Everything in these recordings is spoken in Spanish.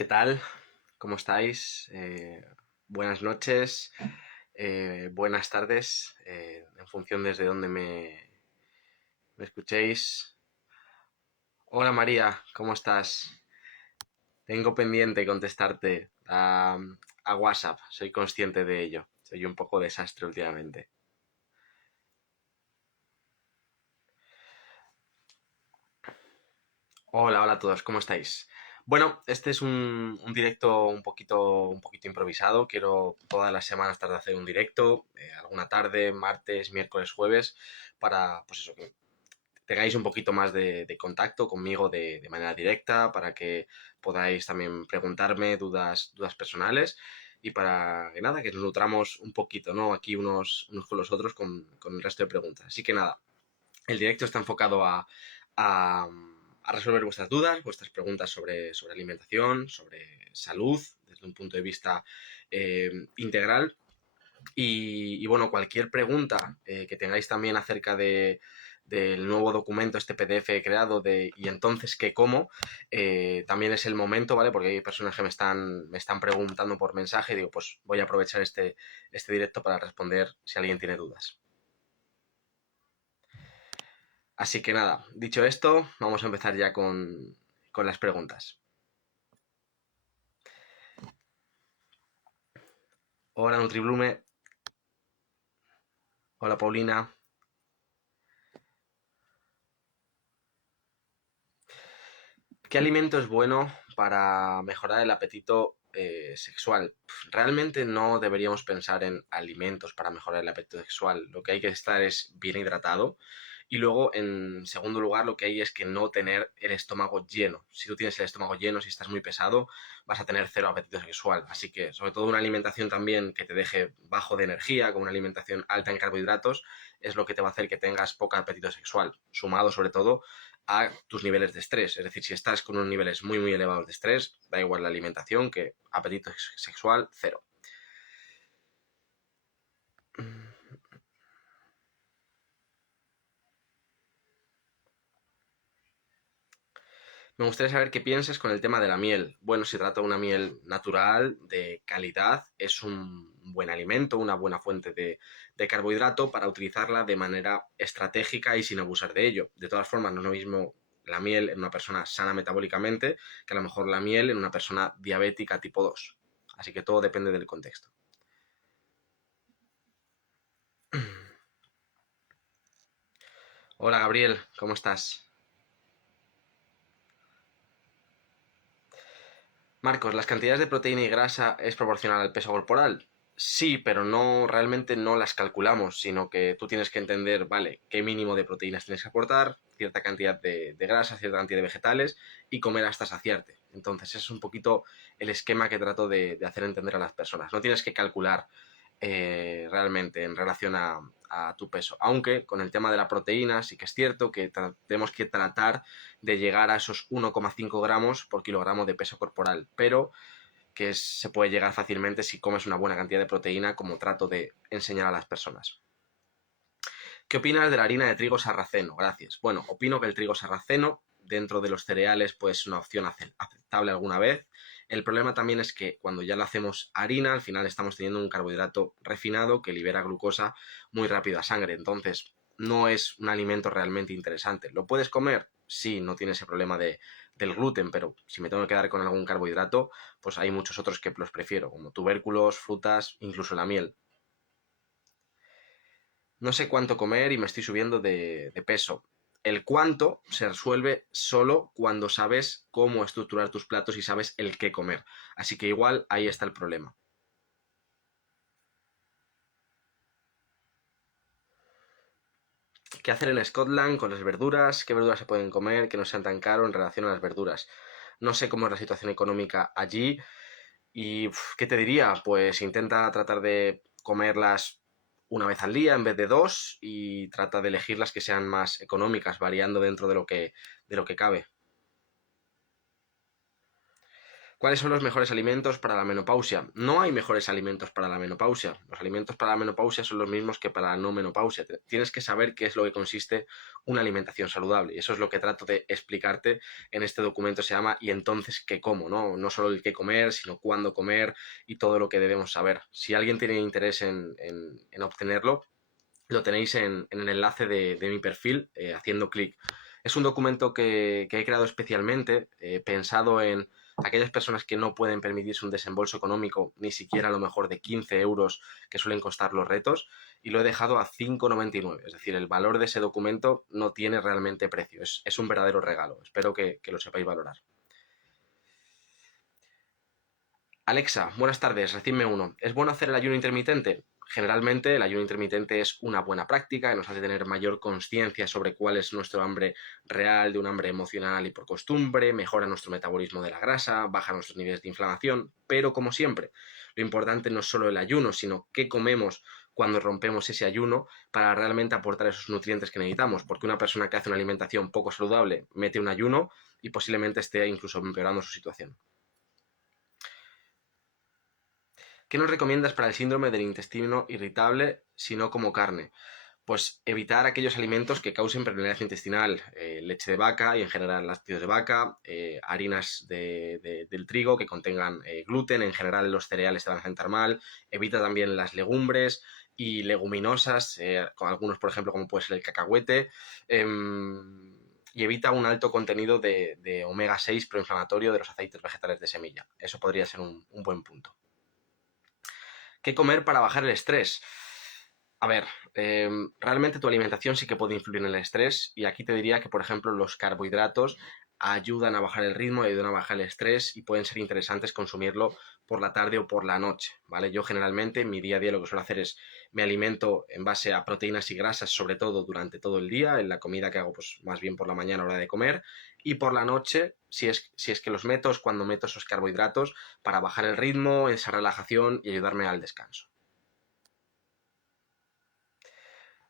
¿Qué tal? ¿Cómo estáis? Buenas noches, buenas tardes, en función desde donde me escuchéis. Hola María, ¿cómo estás? Tengo pendiente contestarte a WhatsApp, soy consciente de ello. Soy un poco desastre últimamente. Hola, hola a todos, ¿cómo estáis? Bueno, este es un directo un poquito improvisado. Quiero todas las semanas tratar de hacer un directo, alguna tarde, martes, miércoles, jueves, para, pues eso, que tengáis un poquito más de contacto conmigo de manera directa, para que podáis también preguntarme dudas personales y para que nada, que nos nutramos un poquito, ¿no? Aquí unos con los otros con el resto de preguntas. Así que nada, el directo está enfocado a, a resolver vuestras dudas, vuestras preguntas sobre alimentación, sobre salud, desde un punto de vista integral. Y bueno, cualquier pregunta que tengáis también acerca del nuevo documento, este PDF creado de y entonces qué como, también es el momento, ¿vale? Porque hay personas que me están preguntando por mensaje y digo, pues voy a aprovechar este directo para responder si alguien tiene dudas. Así que nada, dicho esto, vamos a empezar ya con las preguntas. Hola Nutriblume, hola Paulina. ¿Qué alimento es bueno para mejorar el apetito sexual? Realmente no deberíamos pensar en alimentos para mejorar el apetito sexual. Lo que hay que estar es bien hidratado. Y luego, en segundo lugar, lo que hay es que no tener el estómago lleno. Si tú tienes el estómago lleno, si estás muy pesado, vas a tener cero apetito sexual. Así que, sobre todo, una alimentación también que te deje bajo de energía, como una alimentación alta en carbohidratos, es lo que te va a hacer que tengas poco apetito sexual. Sumado, sobre todo, a tus niveles de estrés. Es decir, si estás con unos niveles muy, muy elevados de estrés, da igual la alimentación, que apetito sexual, cero. Me gustaría saber qué piensas con el tema de la miel. Bueno, se trata de una miel natural, de calidad, es un buen alimento, una buena fuente de carbohidrato para utilizarla de manera estratégica y sin abusar de ello. De todas formas, no es lo mismo la miel en una persona sana metabólicamente que a lo mejor la miel en una persona diabética tipo 2. Así que todo depende del contexto. Hola Gabriel, ¿cómo estás? Marcos, ¿las cantidades de proteína y grasa es proporcional al peso corporal? Sí, pero no, realmente no las calculamos, sino que tú tienes que entender, vale, qué mínimo de proteínas tienes que aportar, cierta cantidad de grasa, cierta cantidad de vegetales y comer hasta saciarte. Entonces, ese es un poquito el esquema que trato de hacer entender a las personas. No tienes que calcular realmente en relación a tu peso. Aunque con el tema de la proteína sí que es cierto que tenemos que tratar de llegar a esos 1,5 gramos por kilogramo de peso corporal, pero que se puede llegar fácilmente si comes una buena cantidad de proteína, como trato de enseñar a las personas. ¿Qué opinas de la harina de trigo sarraceno? Gracias. Bueno, opino que el trigo sarraceno dentro de los cereales pues es una opción aceptable alguna vez. El problema también es que cuando ya lo hacemos harina, al final estamos teniendo un carbohidrato refinado que libera glucosa muy rápido a sangre. Entonces, no es un alimento realmente interesante. ¿Lo puedes comer? Sí, no tiene ese problema del gluten, pero si me tengo que quedar con algún carbohidrato, pues hay muchos otros que los prefiero, como tubérculos, frutas, incluso la miel. No sé cuánto comer y me estoy subiendo de peso. El cuánto se resuelve solo cuando sabes cómo estructurar tus platos y sabes el qué comer. Así que igual ahí está el problema. ¿Qué hacer en Scotland con las verduras? ¿Qué verduras se pueden comer que no sean tan caro en relación a las verduras? No sé cómo es la situación económica allí y ¿qué te diría? Pues intenta tratar de comerlas una vez al día en vez de dos y trata de elegir las que sean más económicas, variando dentro de lo que cabe. ¿Cuáles son los mejores alimentos para la menopausia? No hay mejores alimentos para la menopausia. Los alimentos para la menopausia son los mismos que para la no menopausia. Tienes que saber qué es lo que consiste una alimentación saludable. Y eso es lo que trato de explicarte en este documento. Se llama "Y entonces qué como", ¿no? No solo el qué comer, sino cuándo comer y todo lo que debemos saber. Si alguien tiene interés en obtenerlo, lo tenéis en el enlace de mi perfil, haciendo clic. Es un documento que he creado especialmente, pensado en aquellas personas que no pueden permitirse un desembolso económico, ni siquiera a lo mejor de 15 euros que suelen costar los retos, y lo he dejado a 5,99. Es decir, el valor de ese documento no tiene realmente precio, es un verdadero regalo. Espero que lo sepáis valorar. Alexa, buenas tardes, recibme uno. ¿Es bueno hacer el ayuno intermitente? Generalmente el ayuno intermitente es una buena práctica que nos hace tener mayor conciencia sobre cuál es nuestro hambre real, de un hambre emocional y por costumbre, mejora nuestro metabolismo de la grasa, baja nuestros niveles de inflamación, pero como siempre, lo importante no es solo el ayuno, sino qué comemos cuando rompemos ese ayuno para realmente aportar esos nutrientes que necesitamos, porque una persona que hace una alimentación poco saludable mete un ayuno y posiblemente esté incluso empeorando su situación. ¿Qué nos recomiendas para el síndrome del intestino irritable si no como carne? Pues evitar aquellos alimentos que causen permeabilidad intestinal, leche de vaca y en general lácteos de vaca, harinas del trigo que contengan gluten, en general los cereales te van a sentar mal, evita también las legumbres y leguminosas, con algunos por ejemplo como puede ser el cacahuete, y evita un alto contenido de omega 6 proinflamatorio de los aceites vegetales de semilla. Eso podría ser un buen punto. ¿Qué comer para bajar el estrés? A ver, realmente tu alimentación sí que puede influir en el estrés y aquí te diría que, por ejemplo, los carbohidratos ayudan a bajar el ritmo, ayudan a bajar el estrés y pueden ser interesantes consumirlo por la tarde o por la noche, ¿vale? Yo generalmente en mi día a día lo que suelo hacer es me alimento en base a proteínas y grasas, sobre todo durante todo el día, en la comida que hago pues más bien por la mañana a la hora de comer y por la noche, si es que los meto, es cuando meto esos carbohidratos para bajar el ritmo, esa relajación y ayudarme al descanso.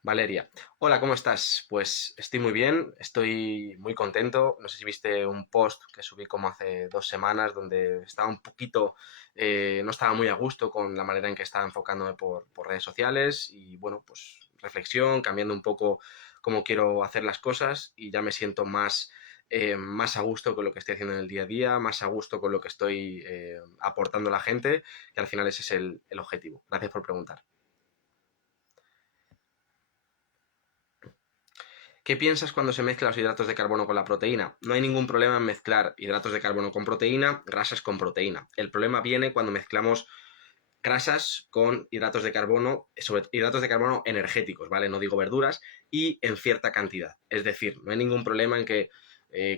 Valeria, hola, ¿cómo estás? Pues estoy muy bien, estoy muy contento. No sé si viste un post que subí como hace 2 semanas donde estaba un poquito, no estaba muy a gusto con la manera en que estaba enfocándome por redes sociales y bueno, pues reflexión, cambiando un poco cómo quiero hacer las cosas y ya me siento más a gusto con lo que estoy haciendo en el día a día, más a gusto con lo que estoy aportando a la gente, que al final ese es el objetivo. Gracias por preguntar. ¿Qué piensas cuando se mezclan los hidratos de carbono con la proteína? No hay ningún problema en mezclar hidratos de carbono con proteína, grasas con proteína. El problema viene cuando mezclamos grasas con hidratos de carbono, sobre hidratos de carbono energéticos, ¿vale? No digo verduras, y en cierta cantidad. Es decir, no hay ningún problema en que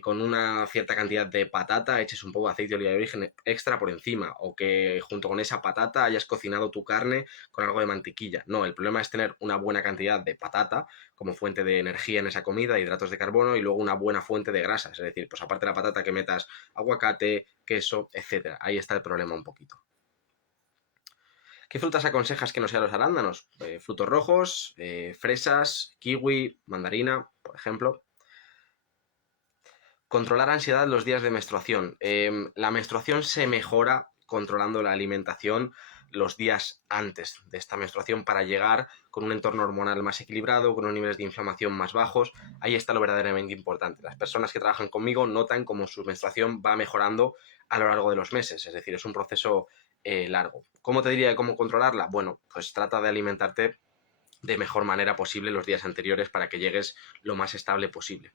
con una cierta cantidad de patata eches un poco de aceite de oliva de origen extra por encima, o que junto con esa patata hayas cocinado tu carne con algo de mantequilla. No, el problema es tener una buena cantidad de patata como fuente de energía en esa comida, hidratos de carbono, y luego una buena fuente de grasas. Es decir, pues aparte de la patata que metas aguacate, queso, etcétera. Ahí está el problema un poquito. ¿Qué frutas aconsejas que no sean los arándanos? Frutos rojos, fresas, kiwi, mandarina, por ejemplo. Controlar ansiedad los días de menstruación. La menstruación se mejora controlando la alimentación los días antes de esta menstruación para llegar con un entorno hormonal más equilibrado, con unos niveles de inflamación más bajos. Ahí está lo verdaderamente importante. Las personas que trabajan conmigo notan cómo su menstruación va mejorando a lo largo de los meses, es decir, es un proceso largo. ¿Cómo te diría cómo controlarla? Bueno, pues trata de alimentarte de mejor manera posible los días anteriores para que llegues lo más estable posible.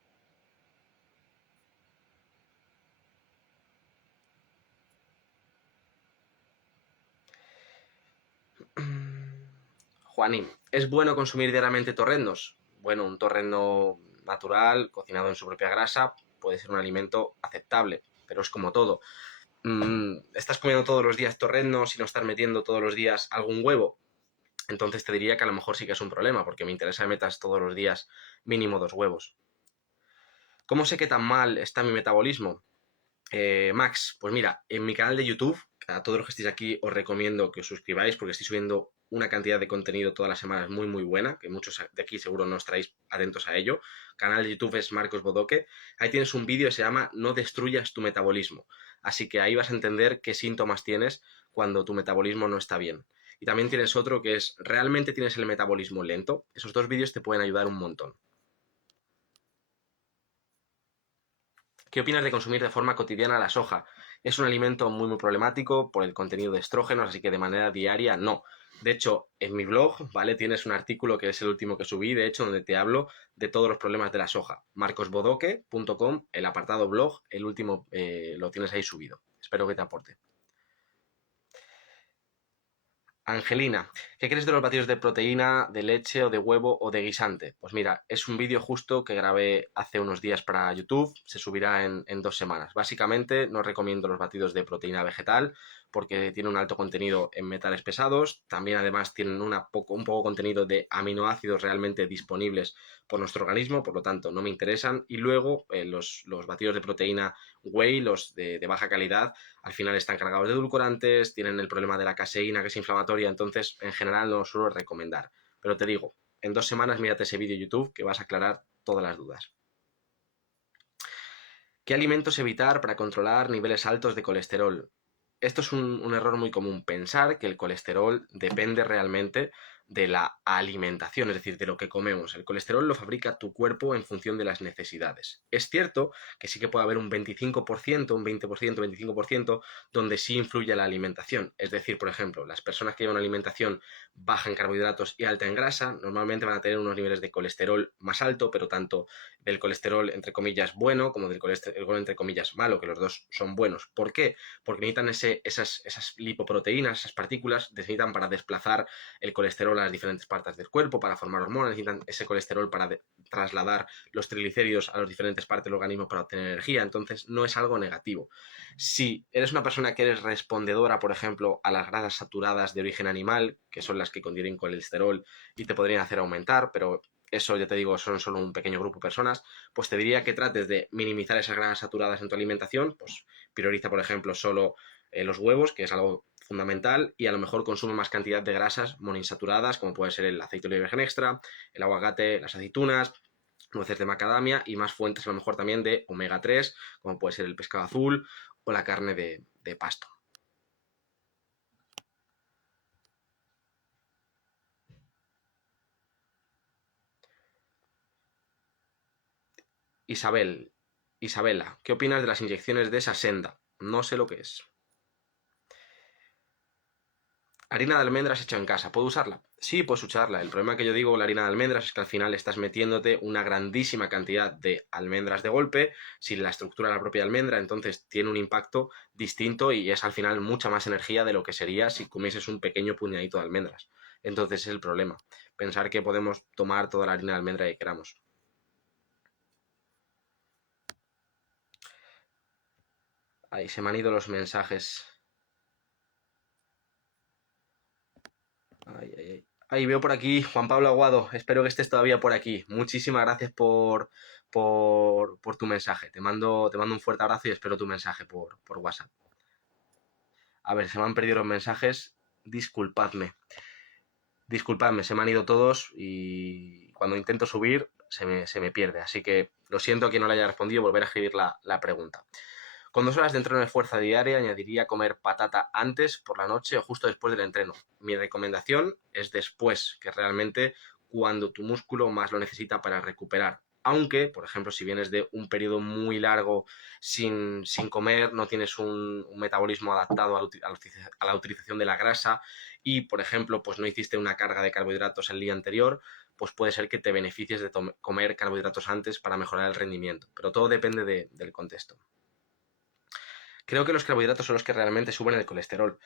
Juanín, ¿es bueno consumir diariamente torrendos? Bueno, un torrendo natural, cocinado en su propia grasa, puede ser un alimento aceptable, pero es como todo. ¿Estás comiendo todos los días torrendos y no estás metiendo todos los días algún huevo? Entonces te diría que a lo mejor sí que es un problema, porque me interesa que metas todos los días mínimo 2 huevos. ¿Cómo sé qué tan mal está mi metabolismo? Max, pues mira, en mi canal de YouTube, A todos los que estéis aquí os recomiendo que os suscribáis porque estoy subiendo una cantidad de contenido todas las semanas muy muy buena, que muchos de aquí seguro no estáis atentos a ello. Canal de YouTube es Marcos Bodoque. Ahí tienes un vídeo que se llama No destruyas tu metabolismo. Así que ahí vas a entender qué síntomas tienes cuando tu metabolismo no está bien. Y también tienes otro que es ¿realmente tienes el metabolismo lento? Esos dos vídeos te pueden ayudar un montón. ¿Qué opinas de consumir de forma cotidiana la soja? Es un alimento muy muy problemático por el contenido de estrógenos, así que de manera diaria no. De hecho, en mi blog, ¿vale? Tienes un artículo que es el último que subí, de hecho, donde te hablo de todos los problemas de la soja. marcosbodoque.com, el apartado blog, el último lo tienes ahí subido. Espero que te aporte. Angelina, ¿qué crees de los batidos de proteína, de leche o de huevo o de guisante? Pues mira, es un vídeo justo que grabé hace unos días para YouTube, se subirá en 2 semanas. Básicamente no recomiendo los batidos de proteína vegetal porque tienen un alto contenido en metales pesados, también además tienen un poco contenido de aminoácidos realmente disponibles por nuestro organismo, por lo tanto no me interesan. Y luego los batidos de proteína whey, los de baja calidad, al final están cargados de edulcorantes, tienen el problema de la caseína que es inflamatoria, entonces en general no lo suelo recomendar. Pero te digo, en 2 semanas mírate ese vídeo de YouTube que vas a aclarar todas las dudas. ¿Qué alimentos evitar para controlar niveles altos de colesterol? Esto es un error muy común, pensar que el colesterol depende realmente de la alimentación, es decir, de lo que comemos. El colesterol lo fabrica tu cuerpo en función de las necesidades. Es cierto que sí que puede haber un 25%, un 20%, 25%, donde sí influye la alimentación. Es decir, por ejemplo, las personas que llevan una alimentación baja en carbohidratos y alta en grasa, normalmente van a tener unos niveles de colesterol más alto, pero tanto del colesterol entre comillas bueno como del colesterol entre comillas malo, que los dos son buenos. ¿Por qué? Porque necesitan esas lipoproteínas, esas partículas, necesitan para desplazar el colesterol a las diferentes partes del cuerpo, para formar hormonas, necesitan ese colesterol para trasladar los triglicéridos a las diferentes partes del organismo para obtener energía, entonces no es algo negativo. Si eres una persona que eres respondedora, por ejemplo, a las grasas saturadas de origen animal, que son las que contienen colesterol y te podrían hacer aumentar, pero eso ya te digo, son solo un pequeño grupo de personas, pues te diría que trates de minimizar esas grasas saturadas en tu alimentación, pues prioriza, por ejemplo, solo los huevos, que es algo fundamental, y a lo mejor consume más cantidad de grasas monoinsaturadas, como puede ser el aceite de oliva virgen extra, el aguacate, las aceitunas, nueces de macadamia y más fuentes a lo mejor también de omega 3, como puede ser el pescado azul o la carne de pasto. Isabela, ¿qué opinas de las inyecciones de esa senda? No sé lo que es. Harina de almendras hecha en casa, ¿puedo usarla? Sí, puedes usarla. El problema que yo digo con la harina de almendras es que al final estás metiéndote una grandísima cantidad de almendras de golpe, sin la estructura de la propia almendra, entonces tiene un impacto distinto y es al final mucha más energía de lo que sería si comieses un pequeño puñadito de almendras. Entonces es el problema, pensar que podemos tomar toda la harina de almendra que queramos. Ahí se me han ido los mensajes. Ay, ay, ay. Ahí veo por aquí Juan Pablo Aguado. Espero que estés todavía por aquí. Muchísimas gracias por tu mensaje. Te mando un fuerte abrazo y espero tu mensaje por WhatsApp. A ver, se me han perdido los mensajes. Disculpadme. Disculpadme, se me han ido todos y cuando intento subir se me pierde. Así que lo siento a quien no le haya respondido, volver a escribir la pregunta. Con 2 horas de entreno de fuerza diaria añadiría comer patata antes, por la noche o justo después del entreno. Mi recomendación es después, que es realmente cuando tu músculo más lo necesita para recuperar. Aunque, por ejemplo, si vienes de un periodo muy largo sin comer, no tienes un metabolismo adaptado a la utilización de la grasa y, por ejemplo, pues no hiciste una carga de carbohidratos el día anterior, pues puede ser que te beneficies de comer carbohidratos antes para mejorar el rendimiento. Pero todo depende del contexto. Creo que los carbohidratos son los que realmente suben el colesterol.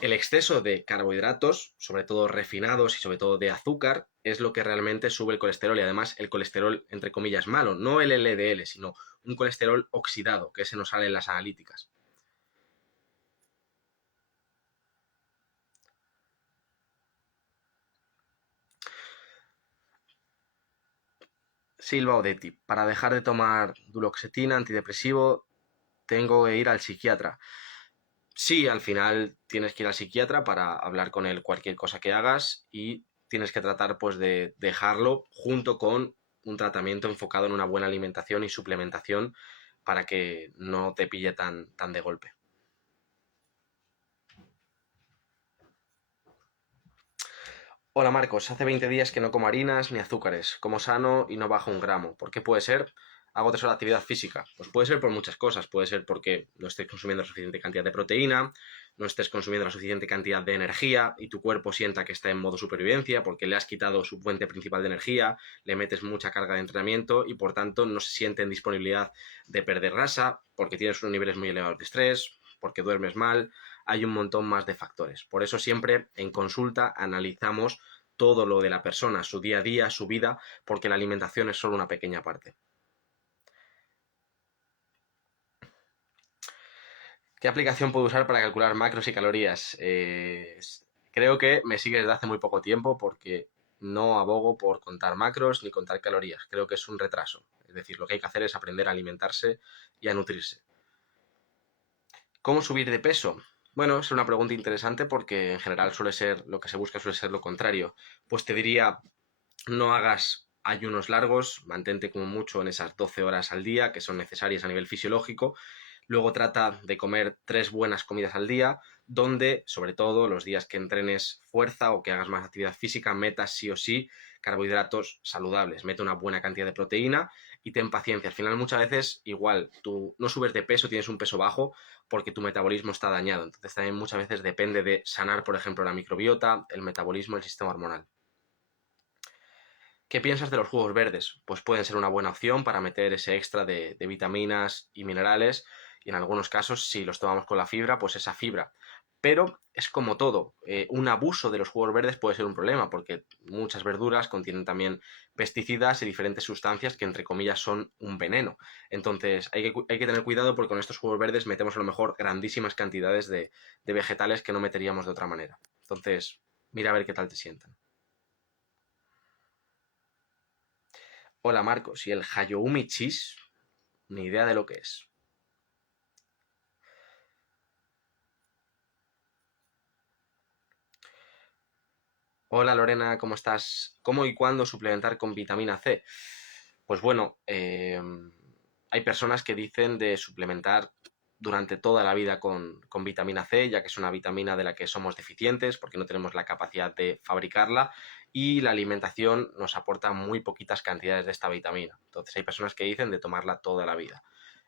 El exceso de carbohidratos, sobre todo refinados y sobre todo de azúcar, es lo que realmente sube el colesterol y además el colesterol, entre comillas, malo, no el LDL, sino un colesterol oxidado, que ese no sale en las analíticas. Silva Odetti, para dejar de tomar duloxetina, antidepresivo, tengo que ir al psiquiatra. Sí, al final tienes que ir al psiquiatra para hablar con él cualquier cosa que hagas y tienes que tratar pues de dejarlo junto con un tratamiento enfocado en una buena alimentación y suplementación para que no te pille tan de golpe. Hola Marcos, hace 20 días que no como harinas ni azúcares, como sano y no bajo un gramo. ¿Por qué puede ser? Hago 3 horas de actividad física. Pues puede ser por muchas cosas. Puede ser porque no estés consumiendo la suficiente cantidad de proteína, no estés consumiendo la suficiente cantidad de energía y tu cuerpo sienta que está en modo supervivencia porque le has quitado su fuente principal de energía, le metes mucha carga de entrenamiento y por tanto no se siente en disponibilidad de perder grasa porque tienes unos niveles muy elevados de estrés, porque duermes mal. Hay un montón más de factores. Por eso siempre en consulta analizamos todo lo de la persona, su día a día, su vida, porque la alimentación es solo una pequeña parte. ¿Qué aplicación puedo usar para calcular macros y calorías? Creo que me sigue desde hace muy poco tiempo porque no abogo por contar macros ni contar calorías. Creo que es un retraso. Es decir, lo que hay que hacer es aprender a alimentarse y a nutrirse. ¿Cómo subir de peso? Bueno, es una pregunta interesante porque en general suele ser lo que se busca, suele ser lo contrario. Pues te diría, no hagas ayunos largos, mantente como mucho en esas 12 horas al día que son necesarias a nivel fisiológico. Luego trata de comer 3 buenas comidas al día, donde, sobre todo, los días que entrenes fuerza o que hagas más actividad física, metas sí o sí carbohidratos saludables. Mete una buena cantidad de proteína y ten paciencia. Al final, muchas veces, igual, tú no subes de peso, tienes un peso bajo porque tu metabolismo está dañado. Entonces, también muchas veces depende de sanar, por ejemplo, la microbiota, el metabolismo, el sistema hormonal. ¿Qué piensas de los jugos verdes? Pues pueden ser una buena opción para meter ese extra de vitaminas y minerales y en algunos casos, si los tomamos con la fibra, pues esa fibra. Pero es como todo, un abuso de los jugos verdes puede ser un problema porque muchas verduras contienen también pesticidas y diferentes sustancias que entre comillas son un veneno. Entonces hay que tener cuidado porque con estos jugos verdes metemos a lo mejor grandísimas cantidades de vegetales que no meteríamos de otra manera. Entonces, mira a ver qué tal te sientan. Hola Marcos, y el Hayoumi Cheese, ni idea de lo que es. Hola Lorena, ¿cómo estás? ¿Cómo y cuándo suplementar con vitamina C? Pues bueno, hay personas que dicen de suplementar durante toda la vida con vitamina C, ya que es una vitamina de la que somos deficientes porque no tenemos la capacidad de fabricarla y la alimentación nos aporta muy poquitas cantidades de esta vitamina. Entonces hay personas que dicen de tomarla toda la vida.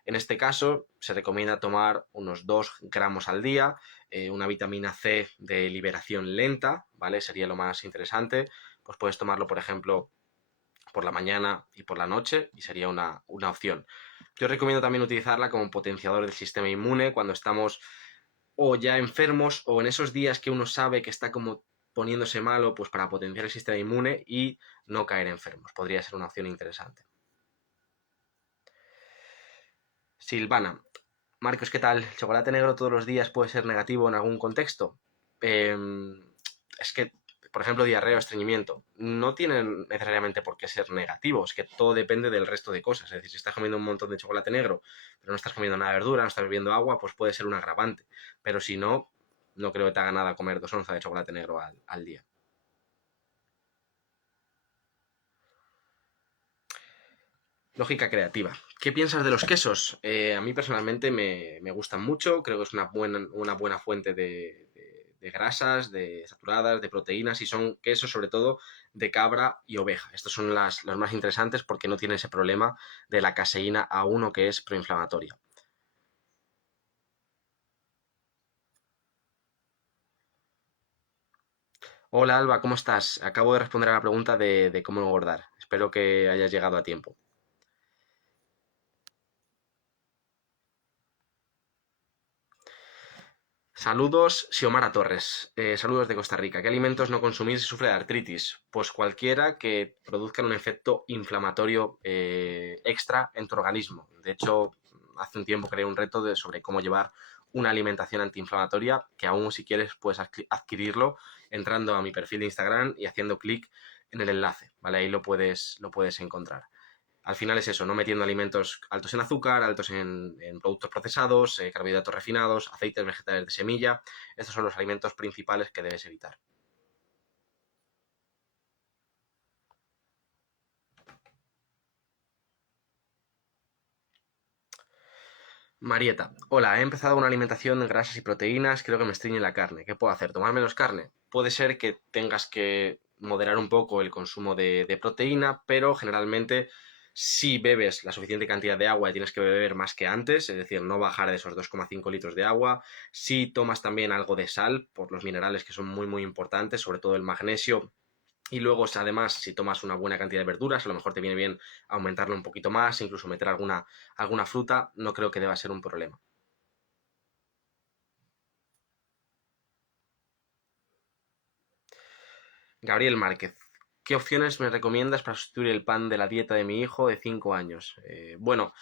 En este caso, se recomienda tomar unos 2 gramos al día, una vitamina C de liberación lenta, ¿vale? Sería lo más interesante. Pues puedes tomarlo, por ejemplo, por la mañana y por la noche y sería una opción. Yo recomiendo también utilizarla como potenciador del sistema inmune cuando estamos o ya enfermos o en esos días que uno sabe que está como poniéndose malo, pues para potenciar el sistema inmune y no caer enfermos. Podría ser una opción interesante. Silvana, Marcos, ¿qué tal? ¿El chocolate negro todos los días puede ser negativo en algún contexto? Eh, es que, por ejemplo, diarrea o estreñimiento no tienen necesariamente por qué ser negativos, que todo depende del resto de cosas. Es decir, si estás comiendo un montón de chocolate negro, pero no estás comiendo nada de verdura, no estás bebiendo agua, pues puede ser un agravante. Pero si no, no creo que te haga nada comer 2 onzas de chocolate negro al día. Lógica creativa. ¿Qué piensas de los quesos? A mí personalmente me gustan mucho, creo que es una buena fuente de grasas, de saturadas, de proteínas y son quesos sobre todo de cabra y oveja. Estos son los más interesantes porque no tienen ese problema de la caseína A1 que es proinflamatoria. Hola Alba, ¿cómo estás? Acabo de responder a la pregunta de cómo engordar. Espero que hayas llegado a tiempo. Saludos, Xiomara Torres. Saludos de Costa Rica. ¿Qué alimentos no consumir si sufre de artritis? Pues cualquiera que produzcan un efecto inflamatorio extra en tu organismo. De hecho, hace un tiempo creé un reto sobre cómo llevar una alimentación antiinflamatoria, que aún si quieres puedes adquirirlo entrando a mi perfil de Instagram y haciendo clic en el enlace, ¿vale? Ahí lo puedes encontrar. Al final es eso, no metiendo alimentos altos en azúcar, altos en productos procesados, carbohidratos refinados, aceites vegetales de semilla. Estos son los alimentos principales que debes evitar. Marieta, hola, he empezado una alimentación de grasas y proteínas, creo que me estriñe la carne. ¿Qué puedo hacer? ¿Tomar menos carne? Puede ser que tengas que moderar un poco el consumo de proteína, pero generalmente si bebes la suficiente cantidad de agua y tienes que beber más que antes, es decir, no bajar de esos 2,5 litros de agua. Si tomas también algo de sal, por los minerales que son muy muy importantes, sobre todo el magnesio. Y luego, además, si tomas una buena cantidad de verduras, a lo mejor te viene bien aumentarlo un poquito más, incluso meter alguna fruta, no creo que deba ser un problema. Gabriel Márquez, ¿qué opciones me recomiendas para sustituir el pan de la dieta de mi hijo de 5 años? Bueno,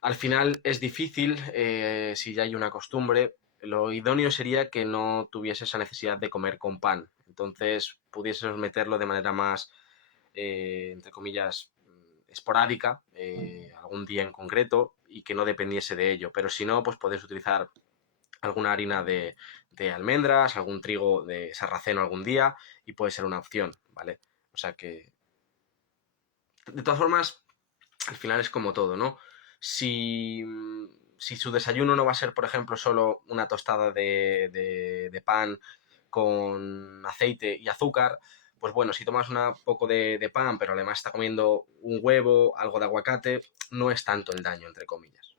al final es difícil si ya hay una costumbre. Lo idóneo sería que no tuviese esa necesidad de comer con pan. Entonces, pudieses meterlo de manera más entre comillas, esporádica, algún día en concreto, y que no dependiese de ello. Pero si no, pues podéis utilizar alguna harina de almendras, algún trigo de sarraceno algún día, y puede ser una opción, ¿vale? O sea que, de todas formas, al final es como todo, ¿no? Si, si su desayuno no va a ser, por ejemplo, solo una tostada de pan con aceite y azúcar, pues bueno, si tomas un poco de pan, pero además está comiendo un huevo, algo de aguacate, no es tanto el daño, entre comillas.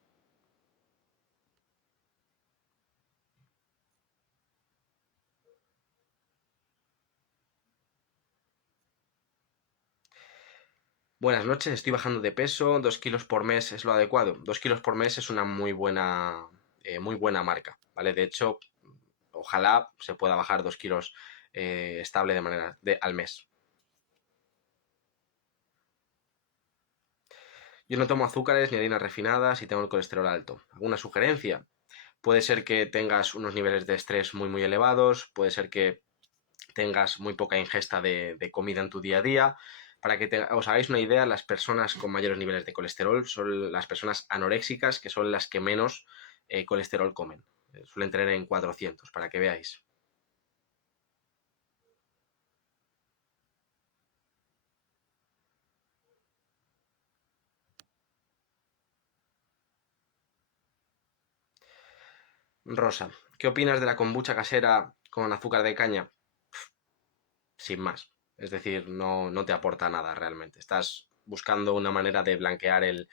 Buenas noches, estoy bajando de peso, 2 kilos por mes es lo adecuado. 2 kilos por mes es una muy buena marca, ¿vale? De hecho, ojalá se pueda bajar 2 kilos estable de manera al mes. Yo no tomo azúcares ni harinas refinadas y tengo el colesterol alto. ¿Alguna sugerencia? Puede ser que tengas unos niveles de estrés muy muy elevados, puede ser que tengas muy poca ingesta de comida en tu día a día. Para que os hagáis una idea, las personas con mayores niveles de colesterol son las personas anoréxicas, que son las que menos colesterol comen. Suelen tener en 400, para que veáis. Rosa, ¿qué opinas de la kombucha casera con azúcar de caña? Sin más. Es decir, no te aporta nada realmente. Estás buscando una manera de blanquear el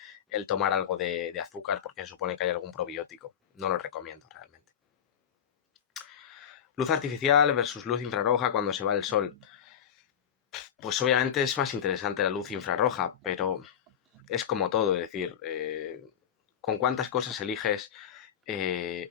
tomar algo de azúcar porque se supone que hay algún probiótico. No lo recomiendo realmente. Luz artificial versus luz infrarroja cuando se va el sol. Pues obviamente es más interesante la luz infrarroja, pero es como todo, es decir, con cuántas cosas eliges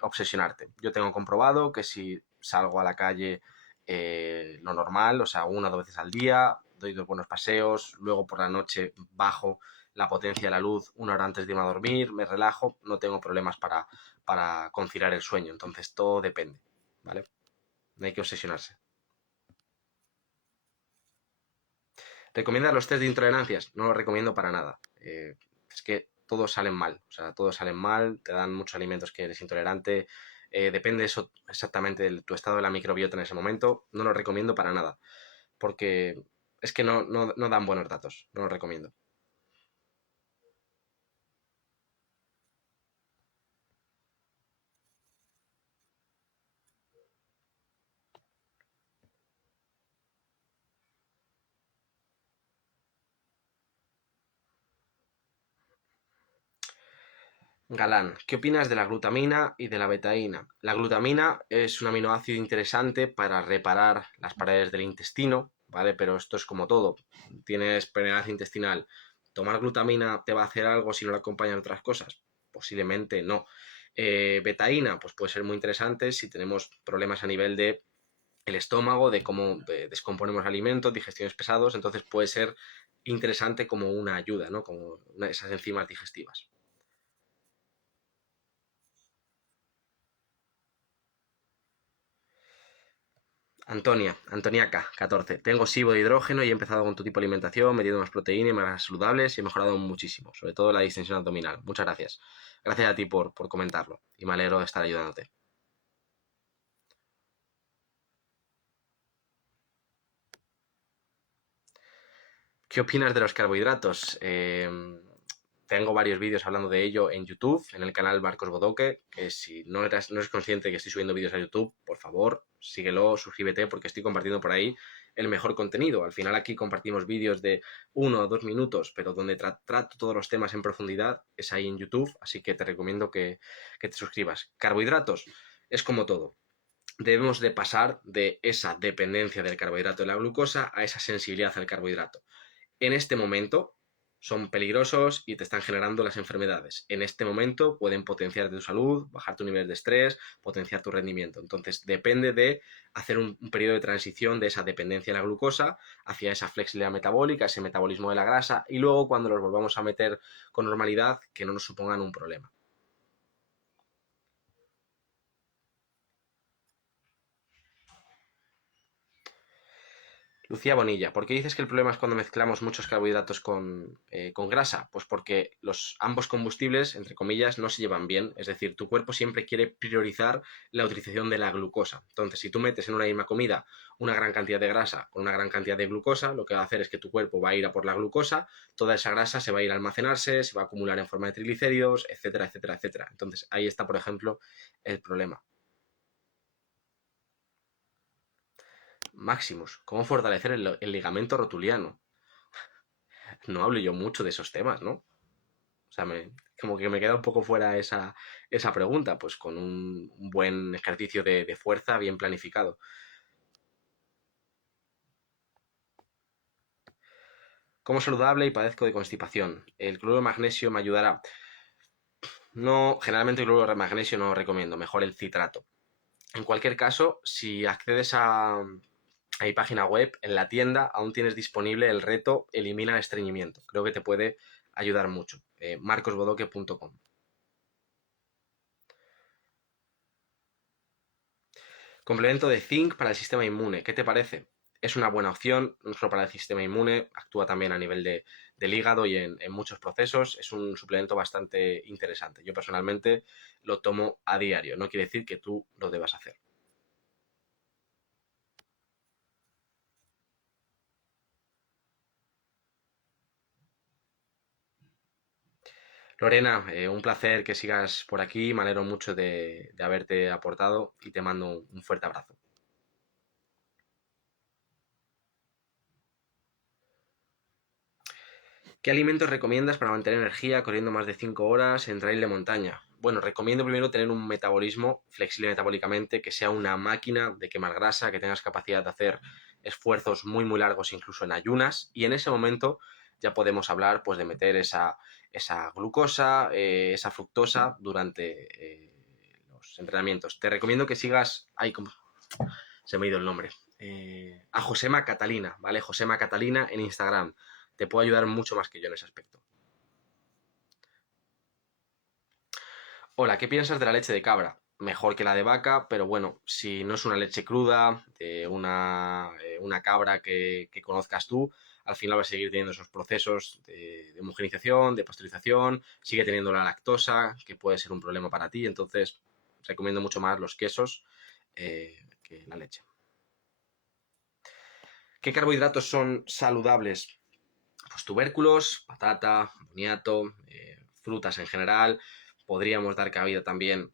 obsesionarte. Yo tengo comprobado que si salgo a la calle lo normal, o sea, 1 o 2 veces al día, doy 2 buenos paseos, luego por la noche bajo la potencia de la luz 1 hora antes de irme a dormir, me relajo, no tengo problemas para conciliar el sueño. Entonces todo depende, ¿vale? No hay que obsesionarse. ¿Recomienda los test de intolerancias? No lo recomiendo para nada. Es que todos salen mal. O sea, todos salen mal, te dan muchos alimentos que eres intolerante. Depende eso exactamente de tu estado de la microbiota en ese momento. No lo recomiendo para nada. Porque es que no dan buenos datos. No lo recomiendo. Galán, ¿qué opinas de la glutamina y de la betaína? La glutamina es un aminoácido interesante para reparar las paredes del intestino, ¿vale? Pero esto es como todo. Tienes permeabilidad intestinal. ¿Tomar glutamina te va a hacer algo si no la acompañan otras cosas? Posiblemente no. Betaína, pues puede ser muy interesante si tenemos problemas a nivel de el estómago, de cómo descomponemos alimentos, digestiones pesados, entonces puede ser interesante como una ayuda, ¿no? Como esas enzimas digestivas. Antonia K, 14. Tengo SIBO de hidrógeno y he empezado con tu tipo de alimentación, metiendo más proteína y más saludables y he mejorado muchísimo, sobre todo la distensión abdominal. Muchas gracias. Gracias a ti por comentarlo y me alegro de estar ayudándote. ¿Qué opinas de los carbohidratos? Tengo varios vídeos hablando de ello en YouTube, en el canal Marcos Bodoque, que si no eres consciente de que estoy subiendo vídeos a YouTube, por favor, síguelo, suscríbete, porque estoy compartiendo por ahí el mejor contenido. Al final aquí compartimos vídeos de 1 o 2 minutos, pero donde trato todos los temas en profundidad es ahí en YouTube, así que te recomiendo que te suscribas. Carbohidratos, es como todo. Debemos de pasar de esa dependencia del carbohidrato de la glucosa a esa sensibilidad al carbohidrato. En este momento son peligrosos y te están generando las enfermedades. En este momento pueden potenciar tu salud, bajar tu nivel de estrés, potenciar tu rendimiento. Entonces depende de hacer un periodo de transición de esa dependencia de la glucosa hacia esa flexibilidad metabólica, ese metabolismo de la grasa y luego cuando los volvamos a meter con normalidad que no nos supongan un problema. Lucía Bonilla, ¿por qué dices que el problema es cuando mezclamos muchos carbohidratos con grasa? Pues porque ambos combustibles, entre comillas, no se llevan bien. Es decir, tu cuerpo siempre quiere priorizar la utilización de la glucosa. Entonces, si tú metes en una misma comida una gran cantidad de grasa con una gran cantidad de glucosa, lo que va a hacer es que tu cuerpo va a ir a por la glucosa, toda esa grasa se va a ir a almacenarse, se va a acumular en forma de triglicéridos, etcétera, etcétera, etcétera. Entonces, ahí está, por ejemplo, el problema. Maximus, ¿cómo fortalecer el ligamento rotuliano? No hablo yo mucho de esos temas, ¿no? O sea, como que me queda un poco fuera esa pregunta, pues con un buen ejercicio de fuerza bien planificado. Como saludable y padezco de constipación. ¿El cloruro de magnesio me ayudará? No, generalmente el cloruro de magnesio no lo recomiendo, mejor el citrato. En cualquier caso, si accedes a mi página web, en la tienda aún tienes disponible el reto Elimina el estreñimiento. Creo que te puede ayudar mucho. marcosbodoque.com. Complemento de zinc para el sistema inmune. ¿Qué te parece? Es una buena opción, no solo para el sistema inmune, actúa también a nivel del hígado y en muchos procesos. Es un suplemento bastante interesante. Yo personalmente lo tomo a diario. No quiere decir que tú lo debas hacer. Lorena, un placer que sigas por aquí. Me alegro mucho de haberte aportado y te mando un fuerte abrazo. ¿Qué alimentos recomiendas para mantener energía corriendo más de 5 horas en trail de montaña? Bueno, recomiendo primero tener un metabolismo flexible metabólicamente, que sea una máquina de quemar grasa, que tengas capacidad de hacer esfuerzos muy muy largos incluso en ayunas y en ese momento ya podemos hablar pues de meter esa glucosa, esa fructosa durante los entrenamientos. Te recomiendo que sigas, ay, ¿cómo? Se me ha ido el nombre, a Josema Catalina, ¿vale? Josema Catalina en Instagram. Te puedo ayudar mucho más que yo en ese aspecto. Hola, ¿qué piensas de la leche de cabra? Mejor que la de vaca, pero bueno, si no es una leche cruda, de una cabra que conozcas tú, al final va a seguir teniendo esos procesos de homogenización, de pasteurización, sigue teniendo la lactosa, que puede ser un problema para ti, entonces recomiendo mucho más los quesos que la leche. ¿Qué carbohidratos son saludables? Pues tubérculos, patata, boniato, frutas en general. Podríamos dar cabida también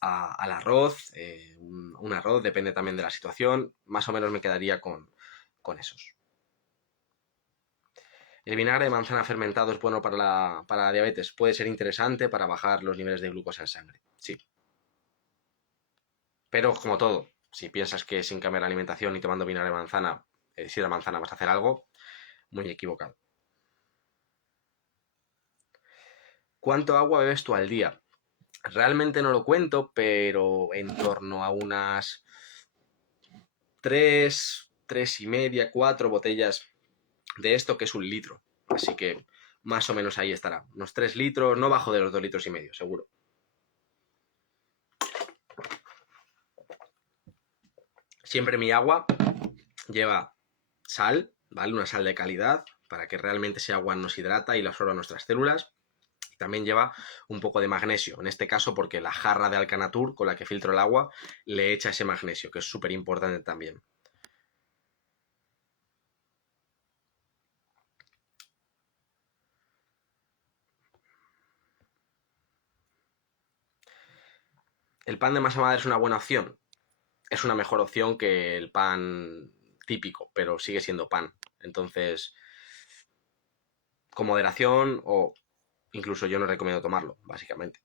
al arroz, un arroz, depende también de la situación. Más o menos me quedaría con esos. El vinagre de manzana fermentado es bueno para la diabetes. Puede ser interesante para bajar los niveles de glucosa en sangre. Sí. Pero como todo, si piensas que sin cambiar la alimentación y tomando vinagre de manzana, si la manzana vas a hacer algo, muy equivocado. ¿Cuánto agua bebes tú al día? Realmente no lo cuento, pero en torno a unas 3, 3 y media, 4 botellas de esto, que es 1 litro. Así que más o menos ahí estará. Unos 3 litros, no bajo de los 2 litros y medio, seguro. Siempre mi agua lleva sal, ¿vale? Una sal de calidad para que realmente ese agua nos hidrata y la absorba nuestras células. Y también lleva un poco de magnesio, en este caso porque la jarra de Alcanatur con la que filtro el agua le echa ese magnesio, que es súper importante también. ¿El pan de masa madre es una buena opción? Es una mejor opción que el pan típico, pero sigue siendo pan. Entonces, con moderación o incluso yo no recomiendo tomarlo, básicamente.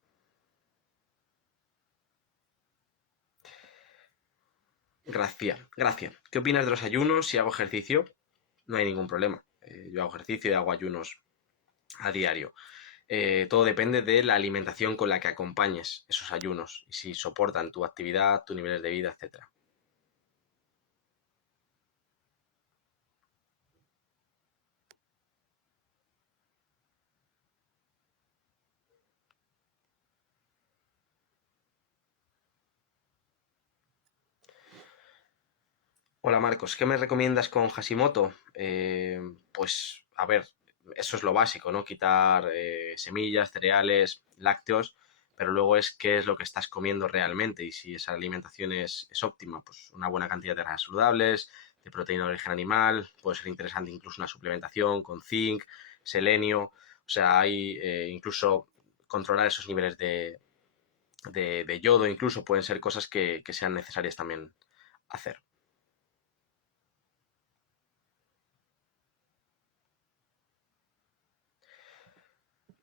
Gracias. ¿Qué opinas de los ayunos si hago ejercicio? No hay ningún problema. Yo hago ejercicio y hago ayunos a diario. Todo depende de la alimentación con la que acompañes esos ayunos y si soportan tu actividad, tus niveles de vida, etcétera. Hola Marcos, ¿qué me recomiendas con Hashimoto? Pues a ver, eso es lo básico, ¿no? Quitar semillas, cereales, lácteos, pero luego es qué es lo que estás comiendo realmente y si esa alimentación es óptima, pues una buena cantidad de grasas saludables, de proteína de origen animal, puede ser interesante incluso una suplementación con zinc, selenio, o sea, hay incluso controlar esos niveles de yodo, incluso pueden ser cosas que sean necesarias también hacer.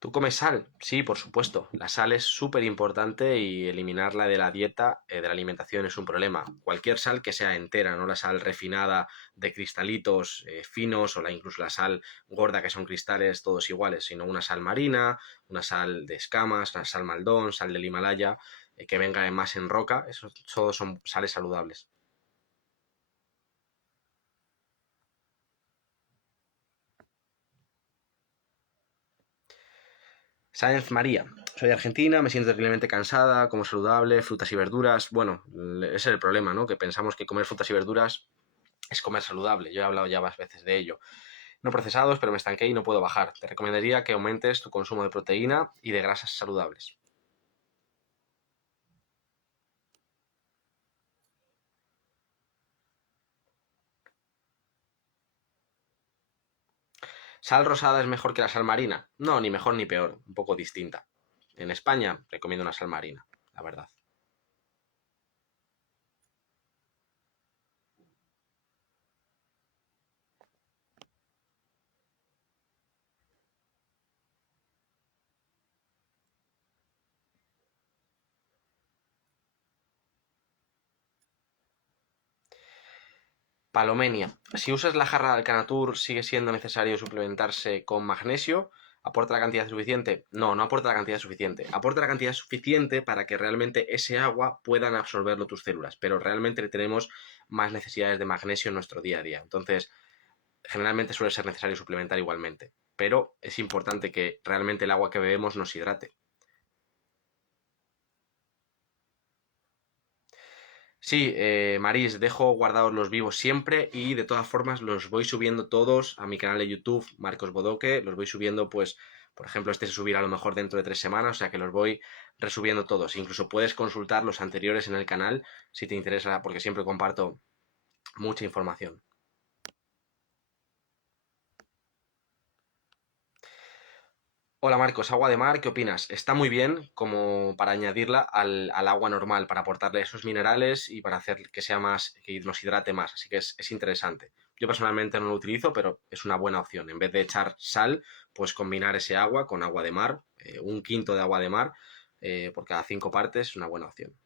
¿Tú comes sal? Sí, por supuesto. La sal es súper importante y eliminarla de la dieta, de la alimentación, es un problema. Cualquier sal que sea entera, no la sal refinada de cristalitos finos o incluso la sal gorda que son cristales todos iguales, sino una sal marina, una sal de escamas, una sal maldón, sal del Himalaya, que venga más en roca. Eso todos son sales saludables. Sáenz María. Soy de Argentina, me siento terriblemente cansada, como saludable, frutas y verduras. Bueno, ese es el problema, ¿no? Que pensamos que comer frutas y verduras es comer saludable. Yo he hablado ya varias veces de ello. No procesados, pero me estanqué y no puedo bajar. Te recomendaría que aumentes tu consumo de proteína y de grasas saludables. ¿Sal rosada es mejor que la sal marina? No, ni mejor ni peor, un poco distinta. En España recomiendo una sal marina, la verdad. Palomenia. Si usas la jarra de Alcanatur, ¿sigue siendo necesario suplementarse con magnesio? ¿Aporta la cantidad suficiente? No, no aporta la cantidad suficiente. Aporta la cantidad suficiente para que realmente ese agua puedan absorberlo tus células, pero realmente tenemos más necesidades de magnesio en nuestro día a día. Entonces, generalmente suele ser necesario suplementar igualmente, pero es importante que realmente el agua que bebemos nos hidrate. Sí, Maris, dejo guardados los vivos siempre y de todas formas los voy subiendo todos a mi canal de YouTube, Marcos Bodoque, los voy subiendo pues, por ejemplo, este se subirá a lo mejor dentro de 3 semanas, o sea que los voy resubiendo todos. Incluso puedes consultar los anteriores en el canal si te interesa, porque siempre comparto mucha información. Hola Marcos, agua de mar, ¿qué opinas? Está muy bien como para añadirla al agua normal, para aportarle esos minerales y para hacer que sea más, que nos hidrate más, así que es interesante. Yo personalmente no lo utilizo, pero es una buena opción. En vez de echar sal, pues combinar ese agua con agua de mar, un quinto de agua de mar por cada 5 partes, es una buena opción.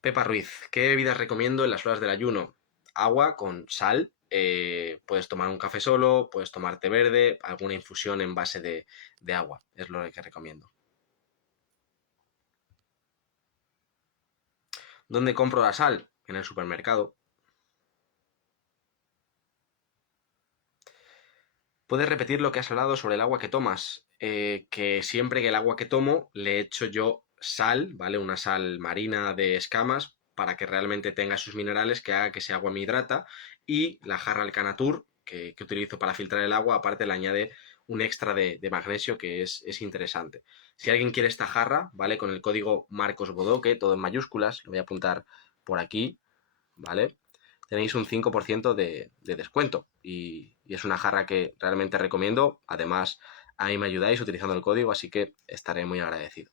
Pepa Ruiz, ¿qué bebidas recomiendo en las horas del ayuno? Agua con sal, puedes tomar un café solo, puedes tomar té verde, alguna infusión en base de agua, es lo que recomiendo. ¿Dónde compro la sal? En el supermercado. ¿Puedes repetir lo que has hablado sobre el agua que tomas? Que siempre que el agua que tomo le echo yo sal, ¿vale? Una sal marina de escamas para que realmente tenga sus minerales, que haga que ese agua me hidrata. Y la jarra Alcanatur, que utilizo para filtrar el agua, aparte le añade un extra de magnesio que es interesante. Si alguien quiere esta jarra, ¿vale? Con el código Marcos Bodoque, todo en mayúsculas, lo voy a apuntar por aquí, ¿vale? Tenéis un 5% de descuento y es una jarra que realmente recomiendo. Además, a mí me ayudáis utilizando el código, así que estaré muy agradecido.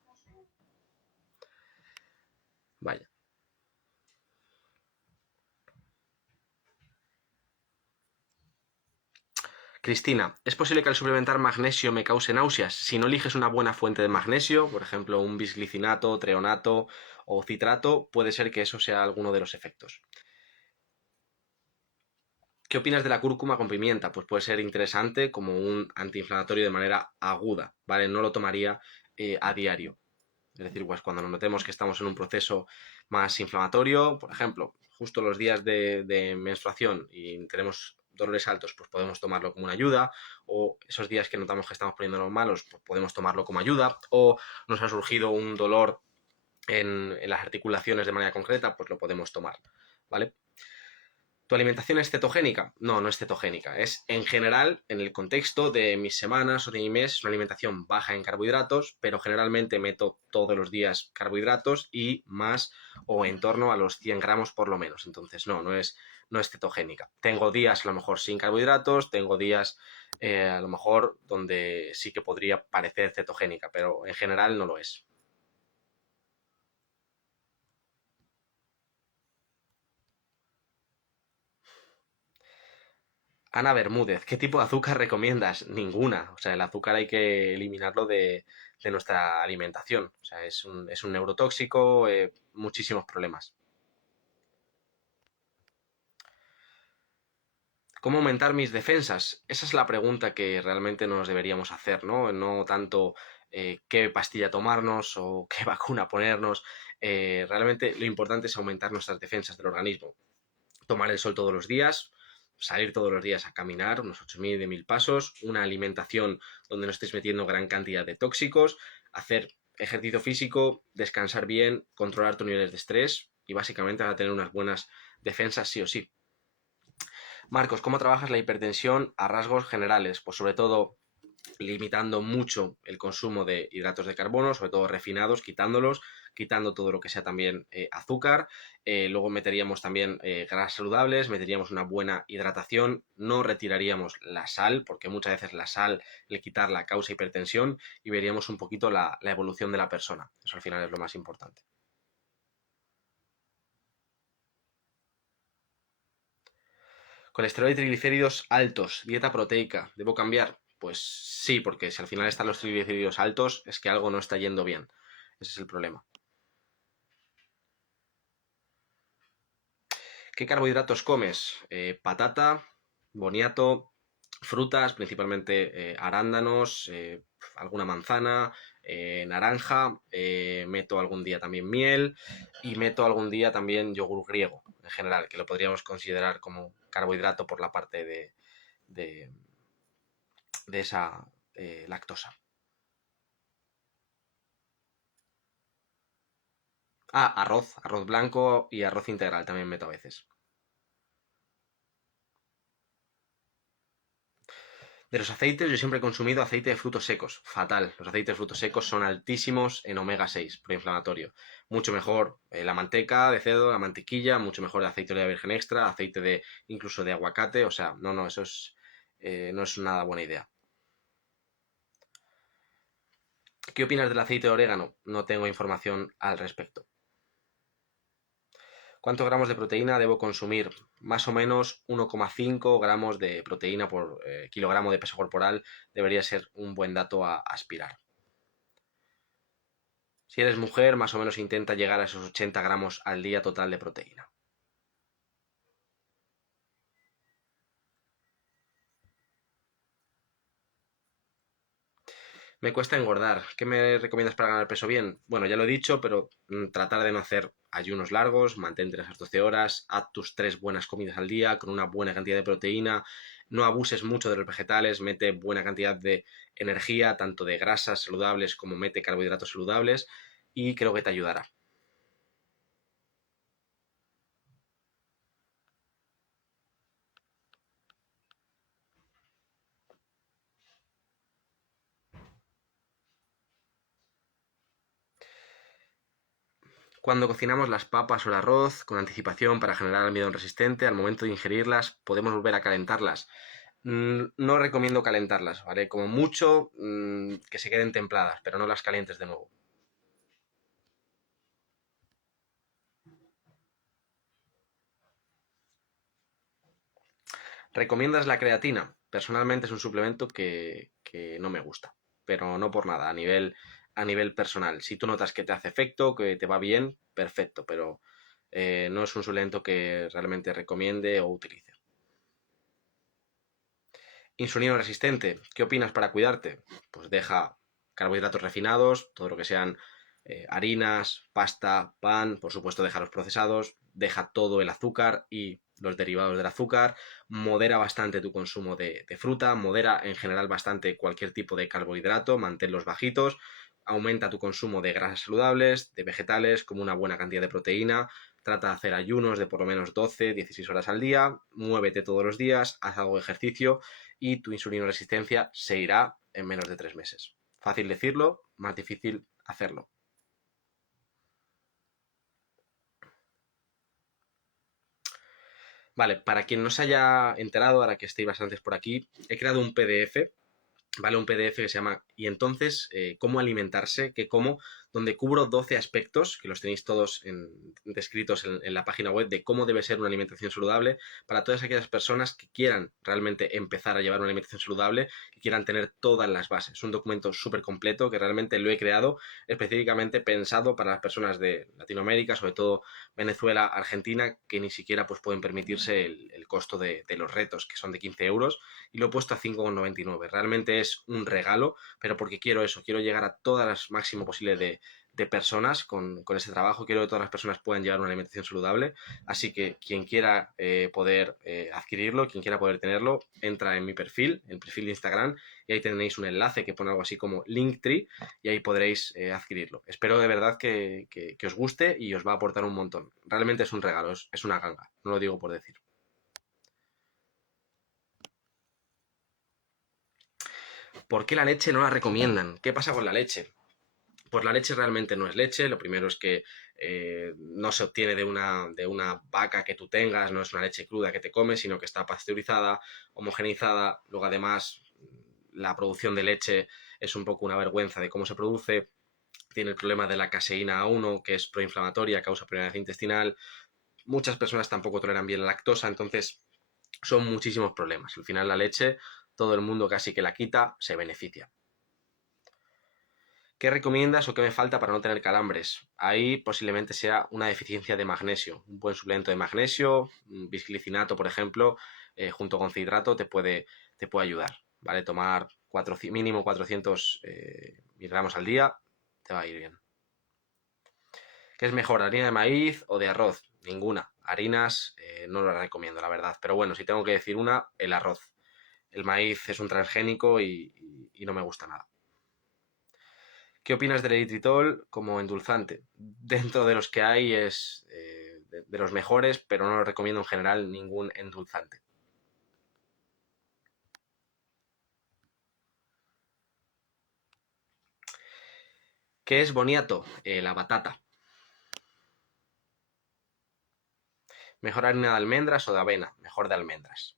Vaya. Cristina, ¿es posible que al suplementar magnesio me cause náuseas si no eliges una buena fuente de magnesio? Por ejemplo, un bisglicinato, treonato o citrato, puede ser que eso sea alguno de los efectos. ¿Qué opinas de la cúrcuma con pimienta? Pues puede ser interesante como un antiinflamatorio de manera aguda, ¿vale? No lo tomaría a diario. Es decir, pues cuando nos notemos que estamos en un proceso más inflamatorio, por ejemplo, justo los días de menstruación y tenemos dolores altos, pues podemos tomarlo como una ayuda, o esos días que notamos que estamos poniéndonos malos, pues podemos tomarlo como ayuda, o nos ha surgido un dolor en las articulaciones de manera concreta, pues lo podemos tomar, ¿vale? ¿Tu alimentación es cetogénica? No, no es cetogénica. Es en general, en el contexto de mis semanas o de mi mes, una alimentación baja en carbohidratos, pero generalmente meto todos los días carbohidratos y más o en torno a los 100 gramos por lo menos. Entonces, no es cetogénica. Tengo días a lo mejor sin carbohidratos, tengo días a lo mejor donde sí que podría parecer cetogénica, pero en general no lo es. Ana Bermúdez, ¿qué tipo de azúcar recomiendas? Ninguna. O sea, el azúcar hay que eliminarlo de nuestra alimentación. O sea, es un neurotóxico, muchísimos problemas. ¿Cómo aumentar mis defensas? Esa es la pregunta que realmente nos deberíamos hacer, ¿no? No tanto qué pastilla tomarnos o qué vacuna ponernos. Realmente lo importante es aumentar nuestras defensas del organismo. Tomar el sol todos los días, salir todos los días a caminar, unos 8.000 de 1.000 pasos, una alimentación donde no estés metiendo gran cantidad de tóxicos, hacer ejercicio físico, descansar bien, controlar tus niveles de estrés y básicamente vas a tener unas buenas defensas sí o sí. Marcos, ¿cómo trabajas la hipertensión a rasgos generales? Pues sobre todo limitando mucho el consumo de hidratos de carbono, sobre todo refinados, quitándolos, quitando todo lo que sea también azúcar. Luego meteríamos también grasas saludables, meteríamos una buena hidratación, no retiraríamos la sal, porque muchas veces la sal, el quitarla causa hipertensión, y veríamos un poquito la evolución de la persona. Eso al final es lo más importante. Colesterol y triglicéridos altos, dieta proteica, ¿debo cambiar? Pues sí, porque si al final están los triglicéridos altos, es que algo no está yendo bien. Ese es el problema. ¿Qué carbohidratos comes? Patata, boniato, frutas, principalmente arándanos, alguna manzana, naranja, meto algún día también miel y meto algún día también yogur griego, en general, que lo podríamos considerar como carbohidrato por la parte de, de esa lactosa. Ah, arroz blanco y arroz integral también meto a veces. De los aceites, yo siempre he consumido aceite de frutos secos. Fatal. Los aceites de frutos secos son altísimos en omega 6, proinflamatorio. Mucho mejor la manteca de cerdo, la mantequilla, mucho mejor el aceite de oliva virgen extra, aceite de incluso de aguacate. O sea, no, eso no es nada buena idea. ¿Qué opinas del aceite de orégano? No tengo información al respecto. ¿Cuántos gramos de proteína debo consumir? Más o menos 1,5 gramos de proteína por kilogramo de peso corporal debería ser un buen dato a aspirar. Si eres mujer, más o menos intenta llegar a esos 80 gramos al día total de proteína. Me cuesta engordar. ¿Qué me recomiendas para ganar peso bien? Bueno, ya lo he dicho, pero tratar de no hacer ayunos largos, mantente esas 12 horas, haz tus 3 buenas comidas al día con una buena cantidad de proteína, no abuses mucho de los vegetales, mete buena cantidad de energía, tanto de grasas saludables como mete carbohidratos saludables y creo que te ayudará. Cuando cocinamos las papas o el arroz con anticipación para generar almidón resistente, al momento de ingerirlas podemos volver a calentarlas. No recomiendo calentarlas, ¿vale? Como mucho que se queden templadas, pero no las calientes de nuevo. ¿Recomiendas la creatina? Personalmente es un suplemento que no me gusta, pero no por nada, a nivel personal. Si tú notas que te hace efecto, que te va bien, perfecto, pero no es un suplemento que realmente recomiende o utilice. Insulino resistente, ¿qué opinas para cuidarte? Pues deja carbohidratos refinados, todo lo que sean harinas, pasta, pan, por supuesto deja los procesados, deja todo el azúcar y los derivados del azúcar, modera bastante tu consumo de fruta, modera en general bastante cualquier tipo de carbohidrato, manténlos bajitos, aumenta tu consumo de grasas saludables, de vegetales, como una buena cantidad de proteína, trata de hacer ayunos de por lo menos 12, 16 horas al día, muévete todos los días, haz algo de ejercicio y tu insulino resistencia se irá en menos de 3 meses. Fácil decirlo, más difícil hacerlo. Vale, para quien no se haya enterado, ahora que estéis bastantes por aquí, he creado un PDF, ¿vale? Un PDF que se llama Y entonces, cómo alimentarse, que como, donde cubro 12 aspectos, que los tenéis todos descritos en la página web, de cómo debe ser una alimentación saludable para todas aquellas personas que quieran realmente empezar a llevar una alimentación saludable, que quieran tener todas las bases. Es un documento súper completo que realmente lo he creado específicamente pensado para las personas de Latinoamérica, sobre todo Venezuela, Argentina, que ni siquiera pues, pueden permitirse el costo de los retos, que son de 15 euros, y lo he puesto a 5,99. Realmente es un regalo, pero porque quiero eso, quiero llegar a todas las máximo posible de personas con ese trabajo, quiero que todas las personas puedan llevar una alimentación saludable, así que quien quiera poder adquirirlo, quien quiera poder tenerlo, entra en mi perfil, el perfil de Instagram, y ahí tenéis un enlace que pone algo así como Linktree, y ahí podréis adquirirlo. Espero de verdad que os guste y os va a aportar un montón. Realmente es un regalo, es una ganga, no lo digo por decir. ¿Por qué la leche no la recomiendan? ¿Qué pasa con la leche? Pues la leche realmente no es leche. Lo primero es que no se obtiene de una vaca que tú tengas, no es una leche cruda que te comes, sino que está pasteurizada, homogeneizada. Luego, además, la producción de leche es un poco una vergüenza de cómo se produce. Tiene el problema de la caseína A1, que es proinflamatoria, causa permeabilidad intestinal. Muchas personas tampoco toleran bien la lactosa, entonces son muchísimos problemas. Al final, la leche, todo el mundo casi que la quita, se beneficia. ¿Qué recomiendas o qué me falta para no tener calambres? Ahí posiblemente sea una deficiencia de magnesio. Un buen suplemento de magnesio, bisglicinato, por ejemplo, junto con citrato te puede ayudar. ¿Vale? Tomar mínimo 400 miligramos al día te va a ir bien. ¿Qué es mejor, harina de maíz o de arroz? Ninguna. Harinas no las recomiendo, la verdad. Pero bueno, si tengo que decir una, el arroz. El maíz es un transgénico y no me gusta nada. ¿Qué opinas del eritritol como endulzante? Dentro de los que hay es de los mejores, pero no lo recomiendo en general ningún endulzante. ¿Qué es boniato? La batata. ¿Mejor harina de almendras o de avena? Mejor de almendras.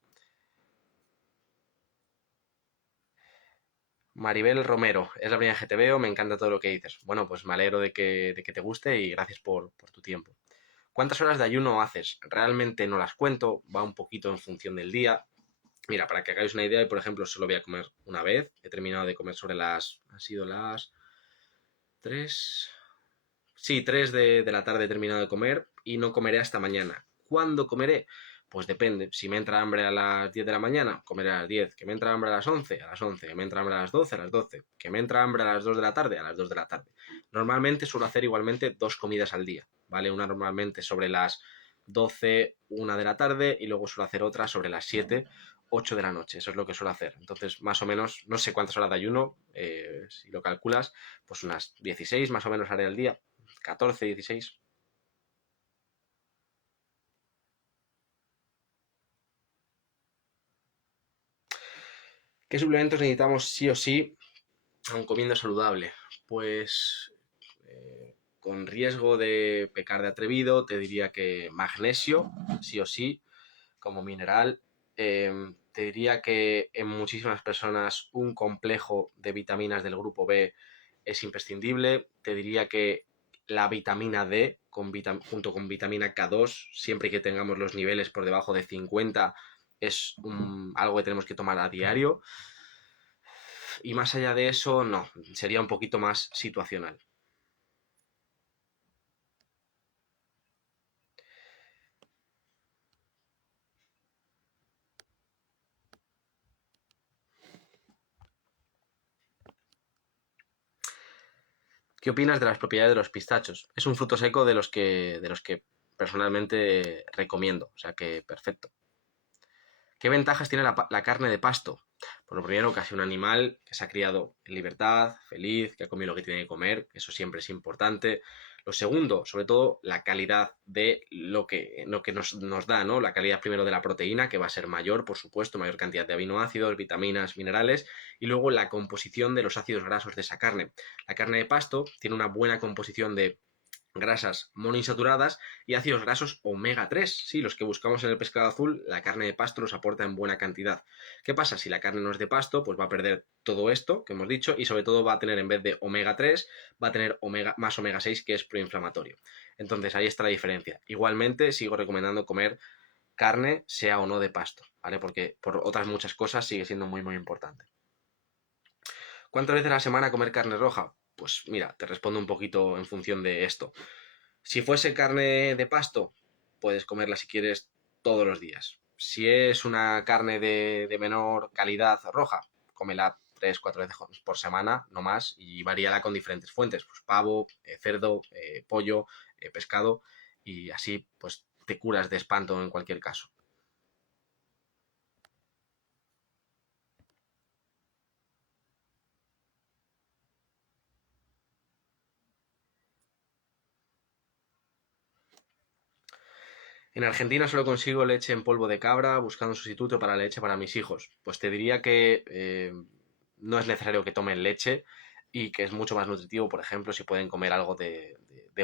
Maribel Romero, es la primera vez que te veo, me encanta todo lo que dices. Bueno, pues me alegro de que te guste y gracias por tu tiempo. ¿Cuántas horas de ayuno haces? Realmente no las cuento, va un poquito en función del día. Mira, para que hagáis una idea, por ejemplo, solo voy a comer una vez. He terminado de comer sobre han sido las 3. Sí, 3 de la tarde he terminado de comer y no comeré hasta mañana. ¿Cuándo comeré? Pues depende. Si me entra hambre a las 10 de la mañana, comeré a las 10. Que me entra hambre a las 11. Que me entra hambre a las 12, a las 12. Que me entra hambre a las 2 de la tarde, a las 2 de la tarde. Normalmente suelo hacer igualmente 2 comidas al día, ¿vale? Una normalmente sobre las 12, 1 de la tarde y luego suelo hacer otra sobre las 7 8 de la noche. Eso es lo que suelo hacer. Entonces, más o menos, no sé cuántas horas de ayuno, si lo calculas, pues unas 16 más o menos haré al día. 14, 16. ¿Qué suplementos necesitamos sí o sí, aun comiendo saludable? Pues con riesgo de pecar de atrevido, te diría que magnesio, sí o sí, como mineral. Te diría que en muchísimas personas un complejo de vitaminas del grupo B es imprescindible. Te diría que la vitamina D junto con vitamina K2, siempre que tengamos los niveles por debajo de 50, es algo que tenemos que tomar a diario. Y más allá de eso, no, sería un poquito más situacional. ¿Qué opinas de las propiedades de los pistachos? Es un fruto seco de los que personalmente recomiendo, o sea que perfecto. ¿Qué ventajas tiene la carne de pasto? Por lo primero, casi un animal que se ha criado en libertad, feliz, que ha comido lo que tiene que comer, que eso siempre es importante. Lo segundo, sobre todo, la calidad de lo que nos da, ¿no? La calidad primero de la proteína, que va a ser mayor, por supuesto, mayor cantidad de aminoácidos, vitaminas, minerales, y luego la composición de los ácidos grasos de esa carne. La carne de pasto tiene una buena composición de grasas monoinsaturadas y ácidos grasos omega 3. Sí, los que buscamos en el pescado azul, la carne de pasto los aporta en buena cantidad. ¿Qué pasa? Si la carne no es de pasto, pues va a perder todo esto que hemos dicho y sobre todo va a tener en vez de omega 3, va a tener más omega 6 que es proinflamatorio. Entonces ahí está la diferencia. Igualmente sigo recomendando comer carne, sea o no de pasto, ¿vale? Porque por otras muchas cosas sigue siendo muy muy importante. ¿Cuántas veces a la semana comer carne roja? Pues mira, te respondo un poquito en función de esto. Si fuese carne de pasto, puedes comerla si quieres todos los días. Si es una carne de menor calidad roja, cómela 3, 4 veces por semana, no más, y varíala con diferentes fuentes, pues pavo, cerdo, pollo, pescado, y así pues te curas de espanto en cualquier caso. En Argentina solo consigo leche en polvo de cabra, buscando un sustituto para la leche para mis hijos. Pues te diría que no es necesario que tomen leche y que es mucho más nutritivo, por ejemplo, si pueden comer algo de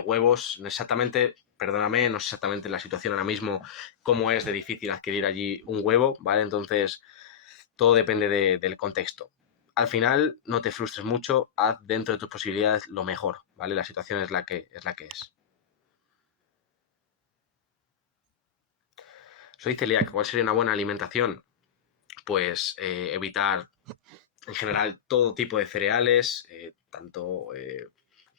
huevos. No exactamente, perdóname, no sé exactamente la situación ahora mismo, cómo es de difícil adquirir allí un huevo, ¿vale? Entonces, todo depende del contexto. Al final, no te frustres mucho, haz dentro de tus posibilidades lo mejor, ¿vale? La situación es la que es. Soy celíaco, ¿cuál sería una buena alimentación? Pues evitar en general todo tipo de cereales, tanto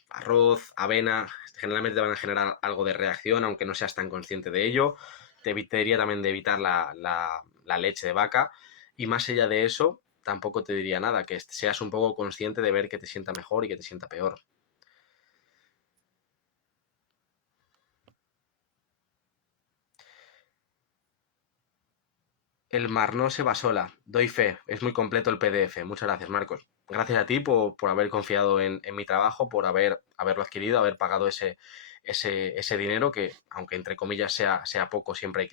arroz, avena, generalmente te van a generar algo de reacción, aunque no seas tan consciente de ello. Te evitaría también de evitar la leche de vaca y más allá de eso, tampoco te diría nada, que seas un poco consciente de ver que te sienta mejor y que te sienta peor. El mar no se va sola. Doy fe. Es muy completo el PDF. Muchas gracias, Marcos. Gracias a ti por haber confiado en mi trabajo, por haberlo adquirido, haber pagado ese dinero que, aunque entre comillas sea poco, siempre hay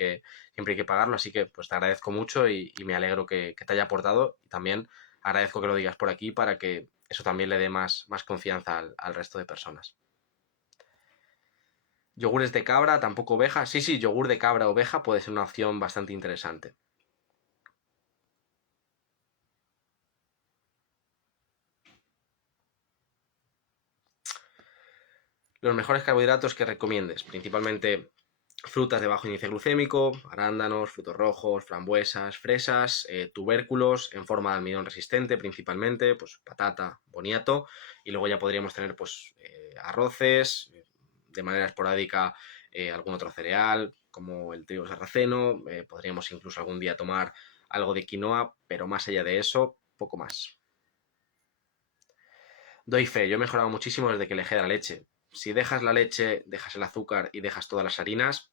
que pagarlo. Así que pues te agradezco mucho y me alegro que te haya aportado. Y también agradezco que lo digas por aquí para que eso también le dé más confianza al resto de personas. Yogures de cabra, tampoco oveja. Sí, sí, yogur de cabra o oveja puede ser una opción bastante interesante. Los mejores carbohidratos que recomiendes, principalmente frutas de bajo índice glucémico, arándanos, frutos rojos, frambuesas, fresas, tubérculos en forma de almidón resistente principalmente, pues patata, boniato, y luego ya podríamos tener pues arroces, de manera esporádica algún otro cereal, como el trigo sarraceno, podríamos incluso algún día tomar algo de quinoa, pero más allá de eso, poco más. Doy fe, yo he mejorado muchísimo desde que dejé la leche. Si dejas la leche, dejas el azúcar y dejas todas las harinas,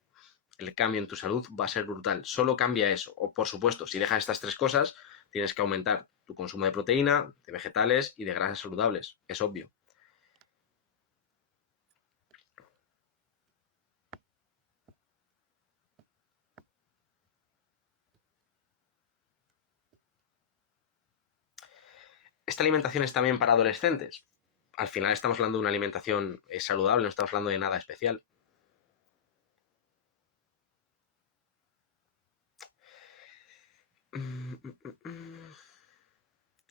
el cambio en tu salud va a ser brutal. Solo cambia eso. O por supuesto, si dejas estas 3 cosas, tienes que aumentar tu consumo de proteína, de vegetales y de grasas saludables. Es obvio. Esta alimentación es también para adolescentes. Al final estamos hablando de una alimentación saludable, no estamos hablando de nada especial.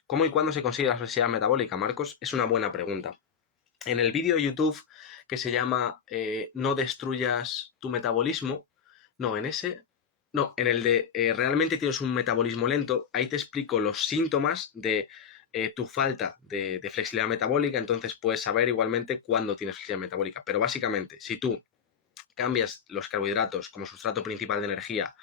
¿Cómo y cuándo se consigue la flexibilidad metabólica, Marcos? Es una buena pregunta. En el vídeo de YouTube que se llama No destruyas tu metabolismo, no, en ese, no, en el de realmente tienes un metabolismo lento, ahí te explico los síntomas de tu falta de flexibilidad metabólica, entonces puedes saber igualmente cuándo tienes flexibilidad metabólica. Pero básicamente, si tú cambias los carbohidratos como sustrato principal de energía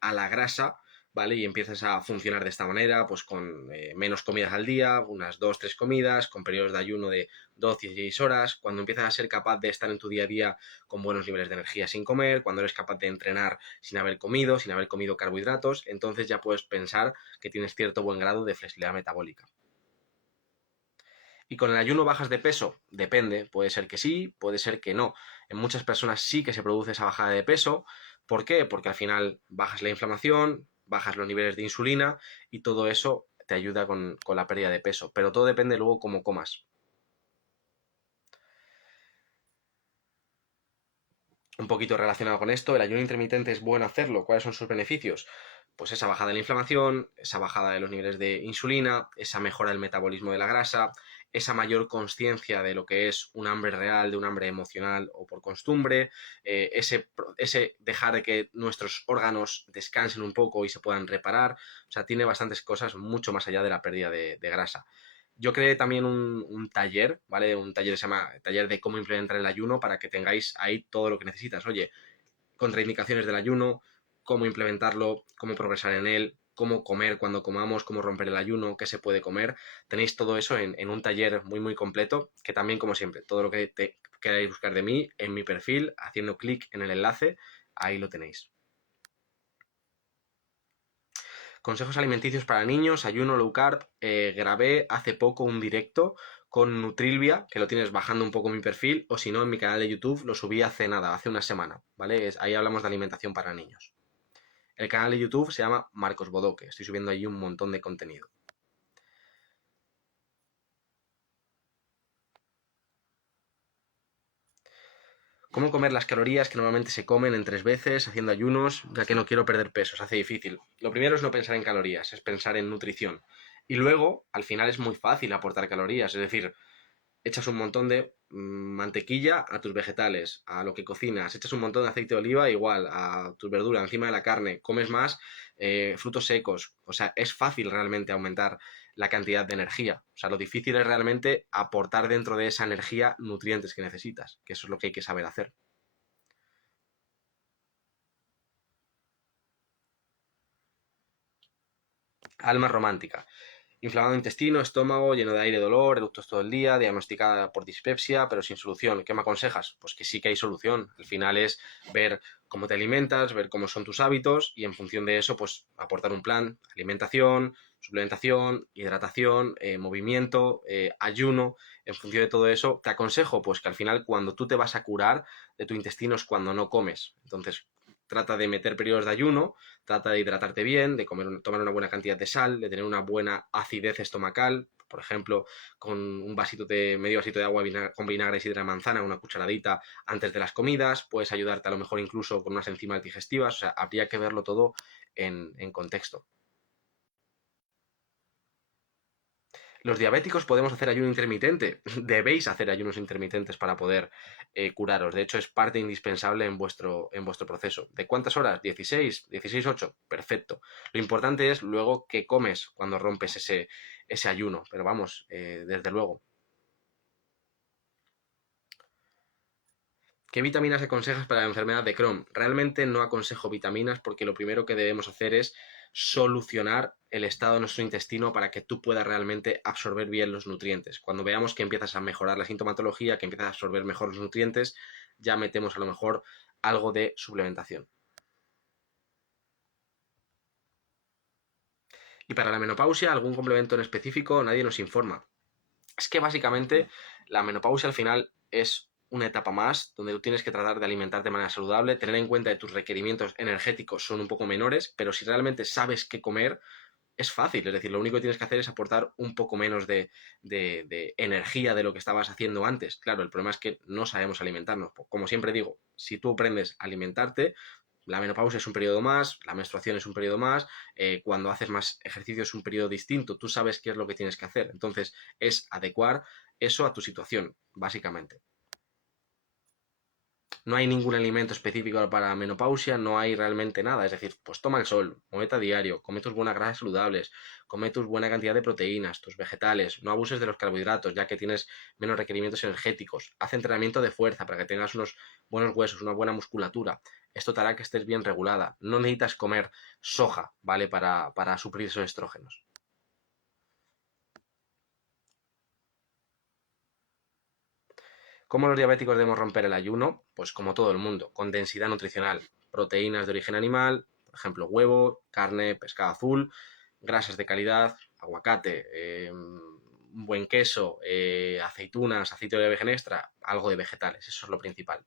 a la grasa, ¿vale? Y empiezas a funcionar de esta manera, pues con menos comidas al día, unas 2, 3 comidas, con periodos de ayuno de 12, 16 horas, cuando empiezas a ser capaz de estar en tu día a día con buenos niveles de energía sin comer, cuando eres capaz de entrenar sin haber comido carbohidratos, entonces ya puedes pensar que tienes cierto buen grado de flexibilidad metabólica. ¿Y con el ayuno bajas de peso? Depende, puede ser que sí, puede ser que no. En muchas personas sí que se produce esa bajada de peso. ¿Por qué? Porque al final bajas la inflamación, bajas los niveles de insulina y todo eso te ayuda con la pérdida de peso. Pero todo depende luego cómo comas. Un poquito relacionado con esto, el ayuno intermitente es bueno hacerlo. ¿Cuáles son sus beneficios? Pues esa bajada de la inflamación, esa bajada de los niveles de insulina, esa mejora del metabolismo de la grasa, esa mayor conciencia de lo que es un hambre real, de un hambre emocional o por costumbre, ese dejar de que nuestros órganos descansen un poco y se puedan reparar. O sea, tiene bastantes cosas mucho más allá de la pérdida de grasa. Yo creé también un taller, ¿vale? Un taller que se llama Taller de cómo implementar el ayuno para que tengáis ahí todo lo que necesitas. Oye, contraindicaciones del ayuno, cómo implementarlo, cómo progresar en él, cómo comer cuando comamos, cómo romper el ayuno, qué se puede comer. Tenéis todo eso en un taller muy, muy completo, que también, como siempre, todo lo que queráis buscar de mí en mi perfil, haciendo clic en el enlace, ahí lo tenéis. Consejos alimenticios para niños, ayuno low carb. Grabé hace poco un directo con Nutrilvia, que lo tienes bajando un poco mi perfil, o si no, en mi canal de YouTube lo subí hace nada, hace una semana, ¿vale? Ahí hablamos de alimentación para niños. El canal de YouTube se llama Marcos Bodoque, estoy subiendo ahí un montón de contenido. ¿Cómo comer las calorías que normalmente se comen en 3 veces, haciendo ayunos, ya que no quiero perder peso? Se hace difícil. Lo primero es no pensar en calorías, es pensar en nutrición. Y luego, al final es muy fácil aportar calorías, es decir, echas un montón de mantequilla a tus vegetales, a lo que cocinas, echas un montón de aceite de oliva igual, a tus verduras, encima de la carne, comes más frutos secos. O sea, es fácil realmente aumentar la cantidad de energía. O sea, lo difícil es realmente aportar dentro de esa energía nutrientes que necesitas, que eso es lo que hay que saber hacer. Alma romántica. Inflamado intestino, estómago, lleno de aire, dolor, eructos todo el día, diagnosticada por dispepsia, pero sin solución. ¿Qué me aconsejas? Pues que sí que hay solución. Al final es ver cómo te alimentas, ver cómo son tus hábitos y en función de eso, pues aportar un plan, alimentación, suplementación, hidratación, movimiento, ayuno. En función de todo eso, te aconsejo pues que al final cuando tú te vas a curar de tu intestino es cuando no comes. Entonces, trata de meter periodos de ayuno, trata de hidratarte bien, de tomar una buena cantidad de sal, de tener una buena acidez estomacal, por ejemplo, con un vasito de medio vasito de agua con vinagre y sidra de manzana, una cucharadita antes de las comidas, puedes ayudarte a lo mejor incluso con unas enzimas digestivas, o sea, habría que verlo todo en contexto. Los diabéticos podemos hacer ayuno intermitente. Debéis hacer ayunos intermitentes para poder curaros. De hecho, es parte indispensable en vuestro proceso. ¿De cuántas horas? 16, 16, 8. Perfecto. Lo importante es luego qué comes cuando rompes ese ayuno. Pero vamos, desde luego. ¿Qué vitaminas aconsejas para la enfermedad de Crohn? Realmente no aconsejo vitaminas porque lo primero que debemos hacer es solucionar el estado de nuestro intestino para que tú puedas realmente absorber bien los nutrientes. Cuando veamos que empiezas a mejorar la sintomatología, que empiezas a absorber mejor los nutrientes, ya metemos a lo mejor algo de suplementación. Y para la menopausia, algún complemento en específico, nadie nos informa. Es que básicamente la menopausia al final es una etapa más donde tú tienes que tratar de alimentarte de manera saludable, tener en cuenta que tus requerimientos energéticos son un poco menores, pero si realmente sabes qué comer, es fácil. Es decir, lo único que tienes que hacer es aportar un poco menos de energía de lo que estabas haciendo antes. Claro, el problema es que no sabemos alimentarnos. Como siempre digo, si tú aprendes a alimentarte, la menopausia es un periodo más, la menstruación es un periodo más, cuando haces más ejercicio es un periodo distinto, tú sabes qué es lo que tienes que hacer. Entonces, es adecuar eso a tu situación, básicamente. No hay ningún alimento específico para menopausia, no hay realmente nada. Es decir, pues toma el sol, muévete a diario, come tus buenas grasas saludables, come tu buena cantidad de proteínas, tus vegetales, no abuses de los carbohidratos, ya que tienes menos requerimientos energéticos. Haz entrenamiento de fuerza para que tengas unos buenos huesos, una buena musculatura. Esto te hará que estés bien regulada. No necesitas comer soja, ¿vale? Para suplir esos estrógenos. ¿Cómo los diabéticos debemos romper el ayuno? Pues como todo el mundo, con densidad nutricional, proteínas de origen animal, por ejemplo, huevo, carne, pescado azul, grasas de calidad, aguacate, un buen queso, aceitunas, aceite de virgen extra, algo de vegetales, eso es lo principal.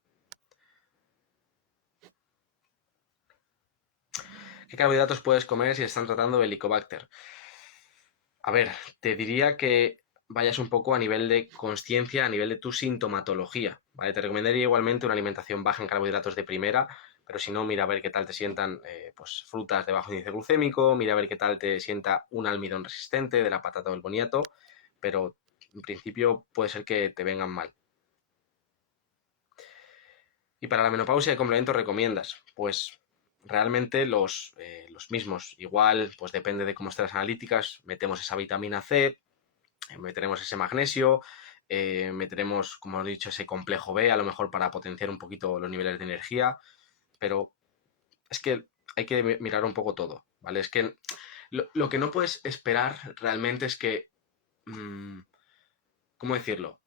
¿Qué carbohidratos puedes comer si están tratando Helicobacter? A ver, te diría que vayas un poco a nivel de conciencia, a nivel de tu sintomatología, ¿vale? Te recomendaría igualmente una alimentación baja en carbohidratos de primera, pero si no, mira a ver qué tal te sientan pues, frutas de bajo índice glucémico, mira a ver qué tal te sienta un almidón resistente de la patata o el boniato, pero en principio puede ser que te vengan mal. Y para la menopausia, ¿qué complementos recomiendas? Pues realmente los mismos. Igual, pues depende de cómo estén las analíticas, metemos esa vitamina C, meteremos ese magnesio, meteremos, como he dicho, ese complejo B, a lo mejor para potenciar un poquito los niveles de energía, pero es que hay que mirar un poco todo, ¿vale? Es que lo que no puedes esperar realmente es que, ¿cómo decirlo?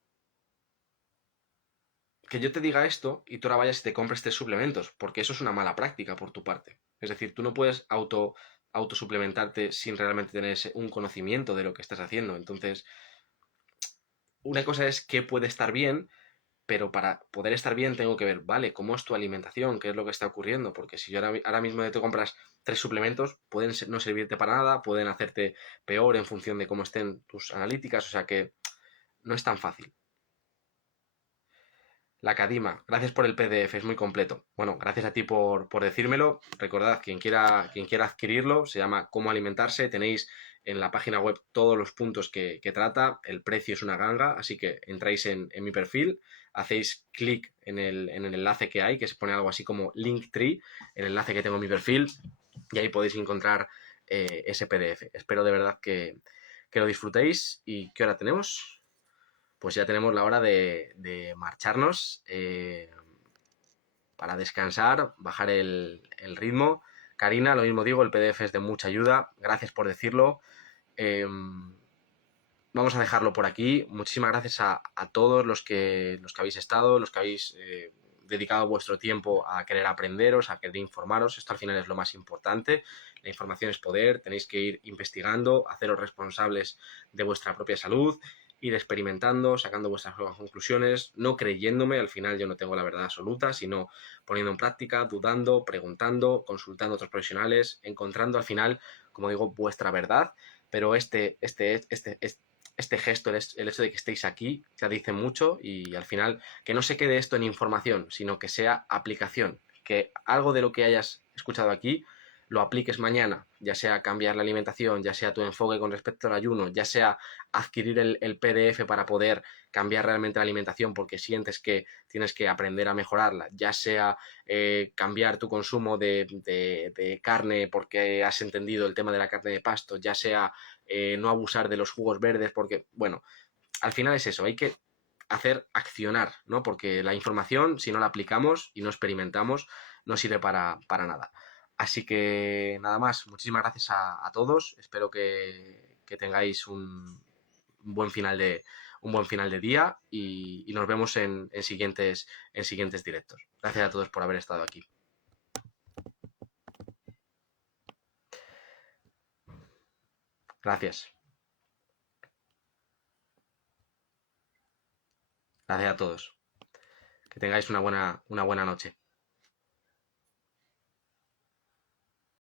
Que yo te diga esto y tú ahora vayas y te compres tres suplementos, porque eso es una mala práctica por tu parte. Es decir, tú no puedes autosuplementarte sin realmente tener un conocimiento de lo que estás haciendo. Entonces, una cosa es qué puede estar bien, pero para poder estar bien tengo que ver, vale, cómo es tu alimentación, qué es lo que está ocurriendo, porque si yo ahora mismo te compras tres suplementos, pueden no servirte para nada, pueden hacerte peor en función de cómo estén tus analíticas, o sea que no es tan fácil. La Cadima, gracias por el PDF, es muy completo. Bueno, gracias a ti por decírmelo. Recordad, quien quiera adquirirlo, se llama Cómo alimentarse. Tenéis en la página web todos los puntos que trata. El precio es una ganga, así que entráis en mi perfil, hacéis clic en el enlace que hay, que se pone algo así como Linktree, el enlace que tengo en mi perfil, y ahí podéis encontrar ese PDF. Espero de verdad que lo disfrutéis. ¿Y qué hora tenemos? Pues ya tenemos la hora de marcharnos para descansar, bajar el ritmo. Karina, lo mismo digo, el PDF es de mucha ayuda. Gracias por decirlo. Eh, Vamos a dejarlo por aquí. Muchísimas gracias a todos los que habéis estado, los que habéis dedicado vuestro tiempo a querer aprenderos, a querer informaros. Esto al final es lo más importante. La información es poder. Tenéis que ir investigando, haceros responsables de vuestra propia salud, ir experimentando, sacando vuestras nuevas conclusiones, no creyéndome, al final yo no tengo la verdad absoluta, sino poniendo en práctica, dudando, preguntando, consultando a otros profesionales, encontrando al final, como digo, vuestra verdad. Pero este gesto, el hecho de que estéis aquí, ya dice mucho y al final que no se quede esto en información, sino que sea aplicación, que algo de lo que hayas escuchado aquí lo apliques mañana, ya sea cambiar la alimentación, ya sea tu enfoque con respecto al ayuno, ya sea adquirir el PDF para poder cambiar realmente la alimentación porque sientes que tienes que aprender a mejorarla, ya sea cambiar tu consumo de carne porque has entendido el tema de la carne de pasto, ya sea no abusar de los jugos verdes porque, bueno, al final es eso, hay que accionar, ¿no? Porque la información, si no la aplicamos y no experimentamos, no sirve para nada. Así que nada más, muchísimas gracias a todos. Espero que tengáis un buen final un buen final de día y nos vemos en siguientes directos. Gracias a todos por haber estado aquí. Gracias. Gracias a todos. Que tengáis una buena noche.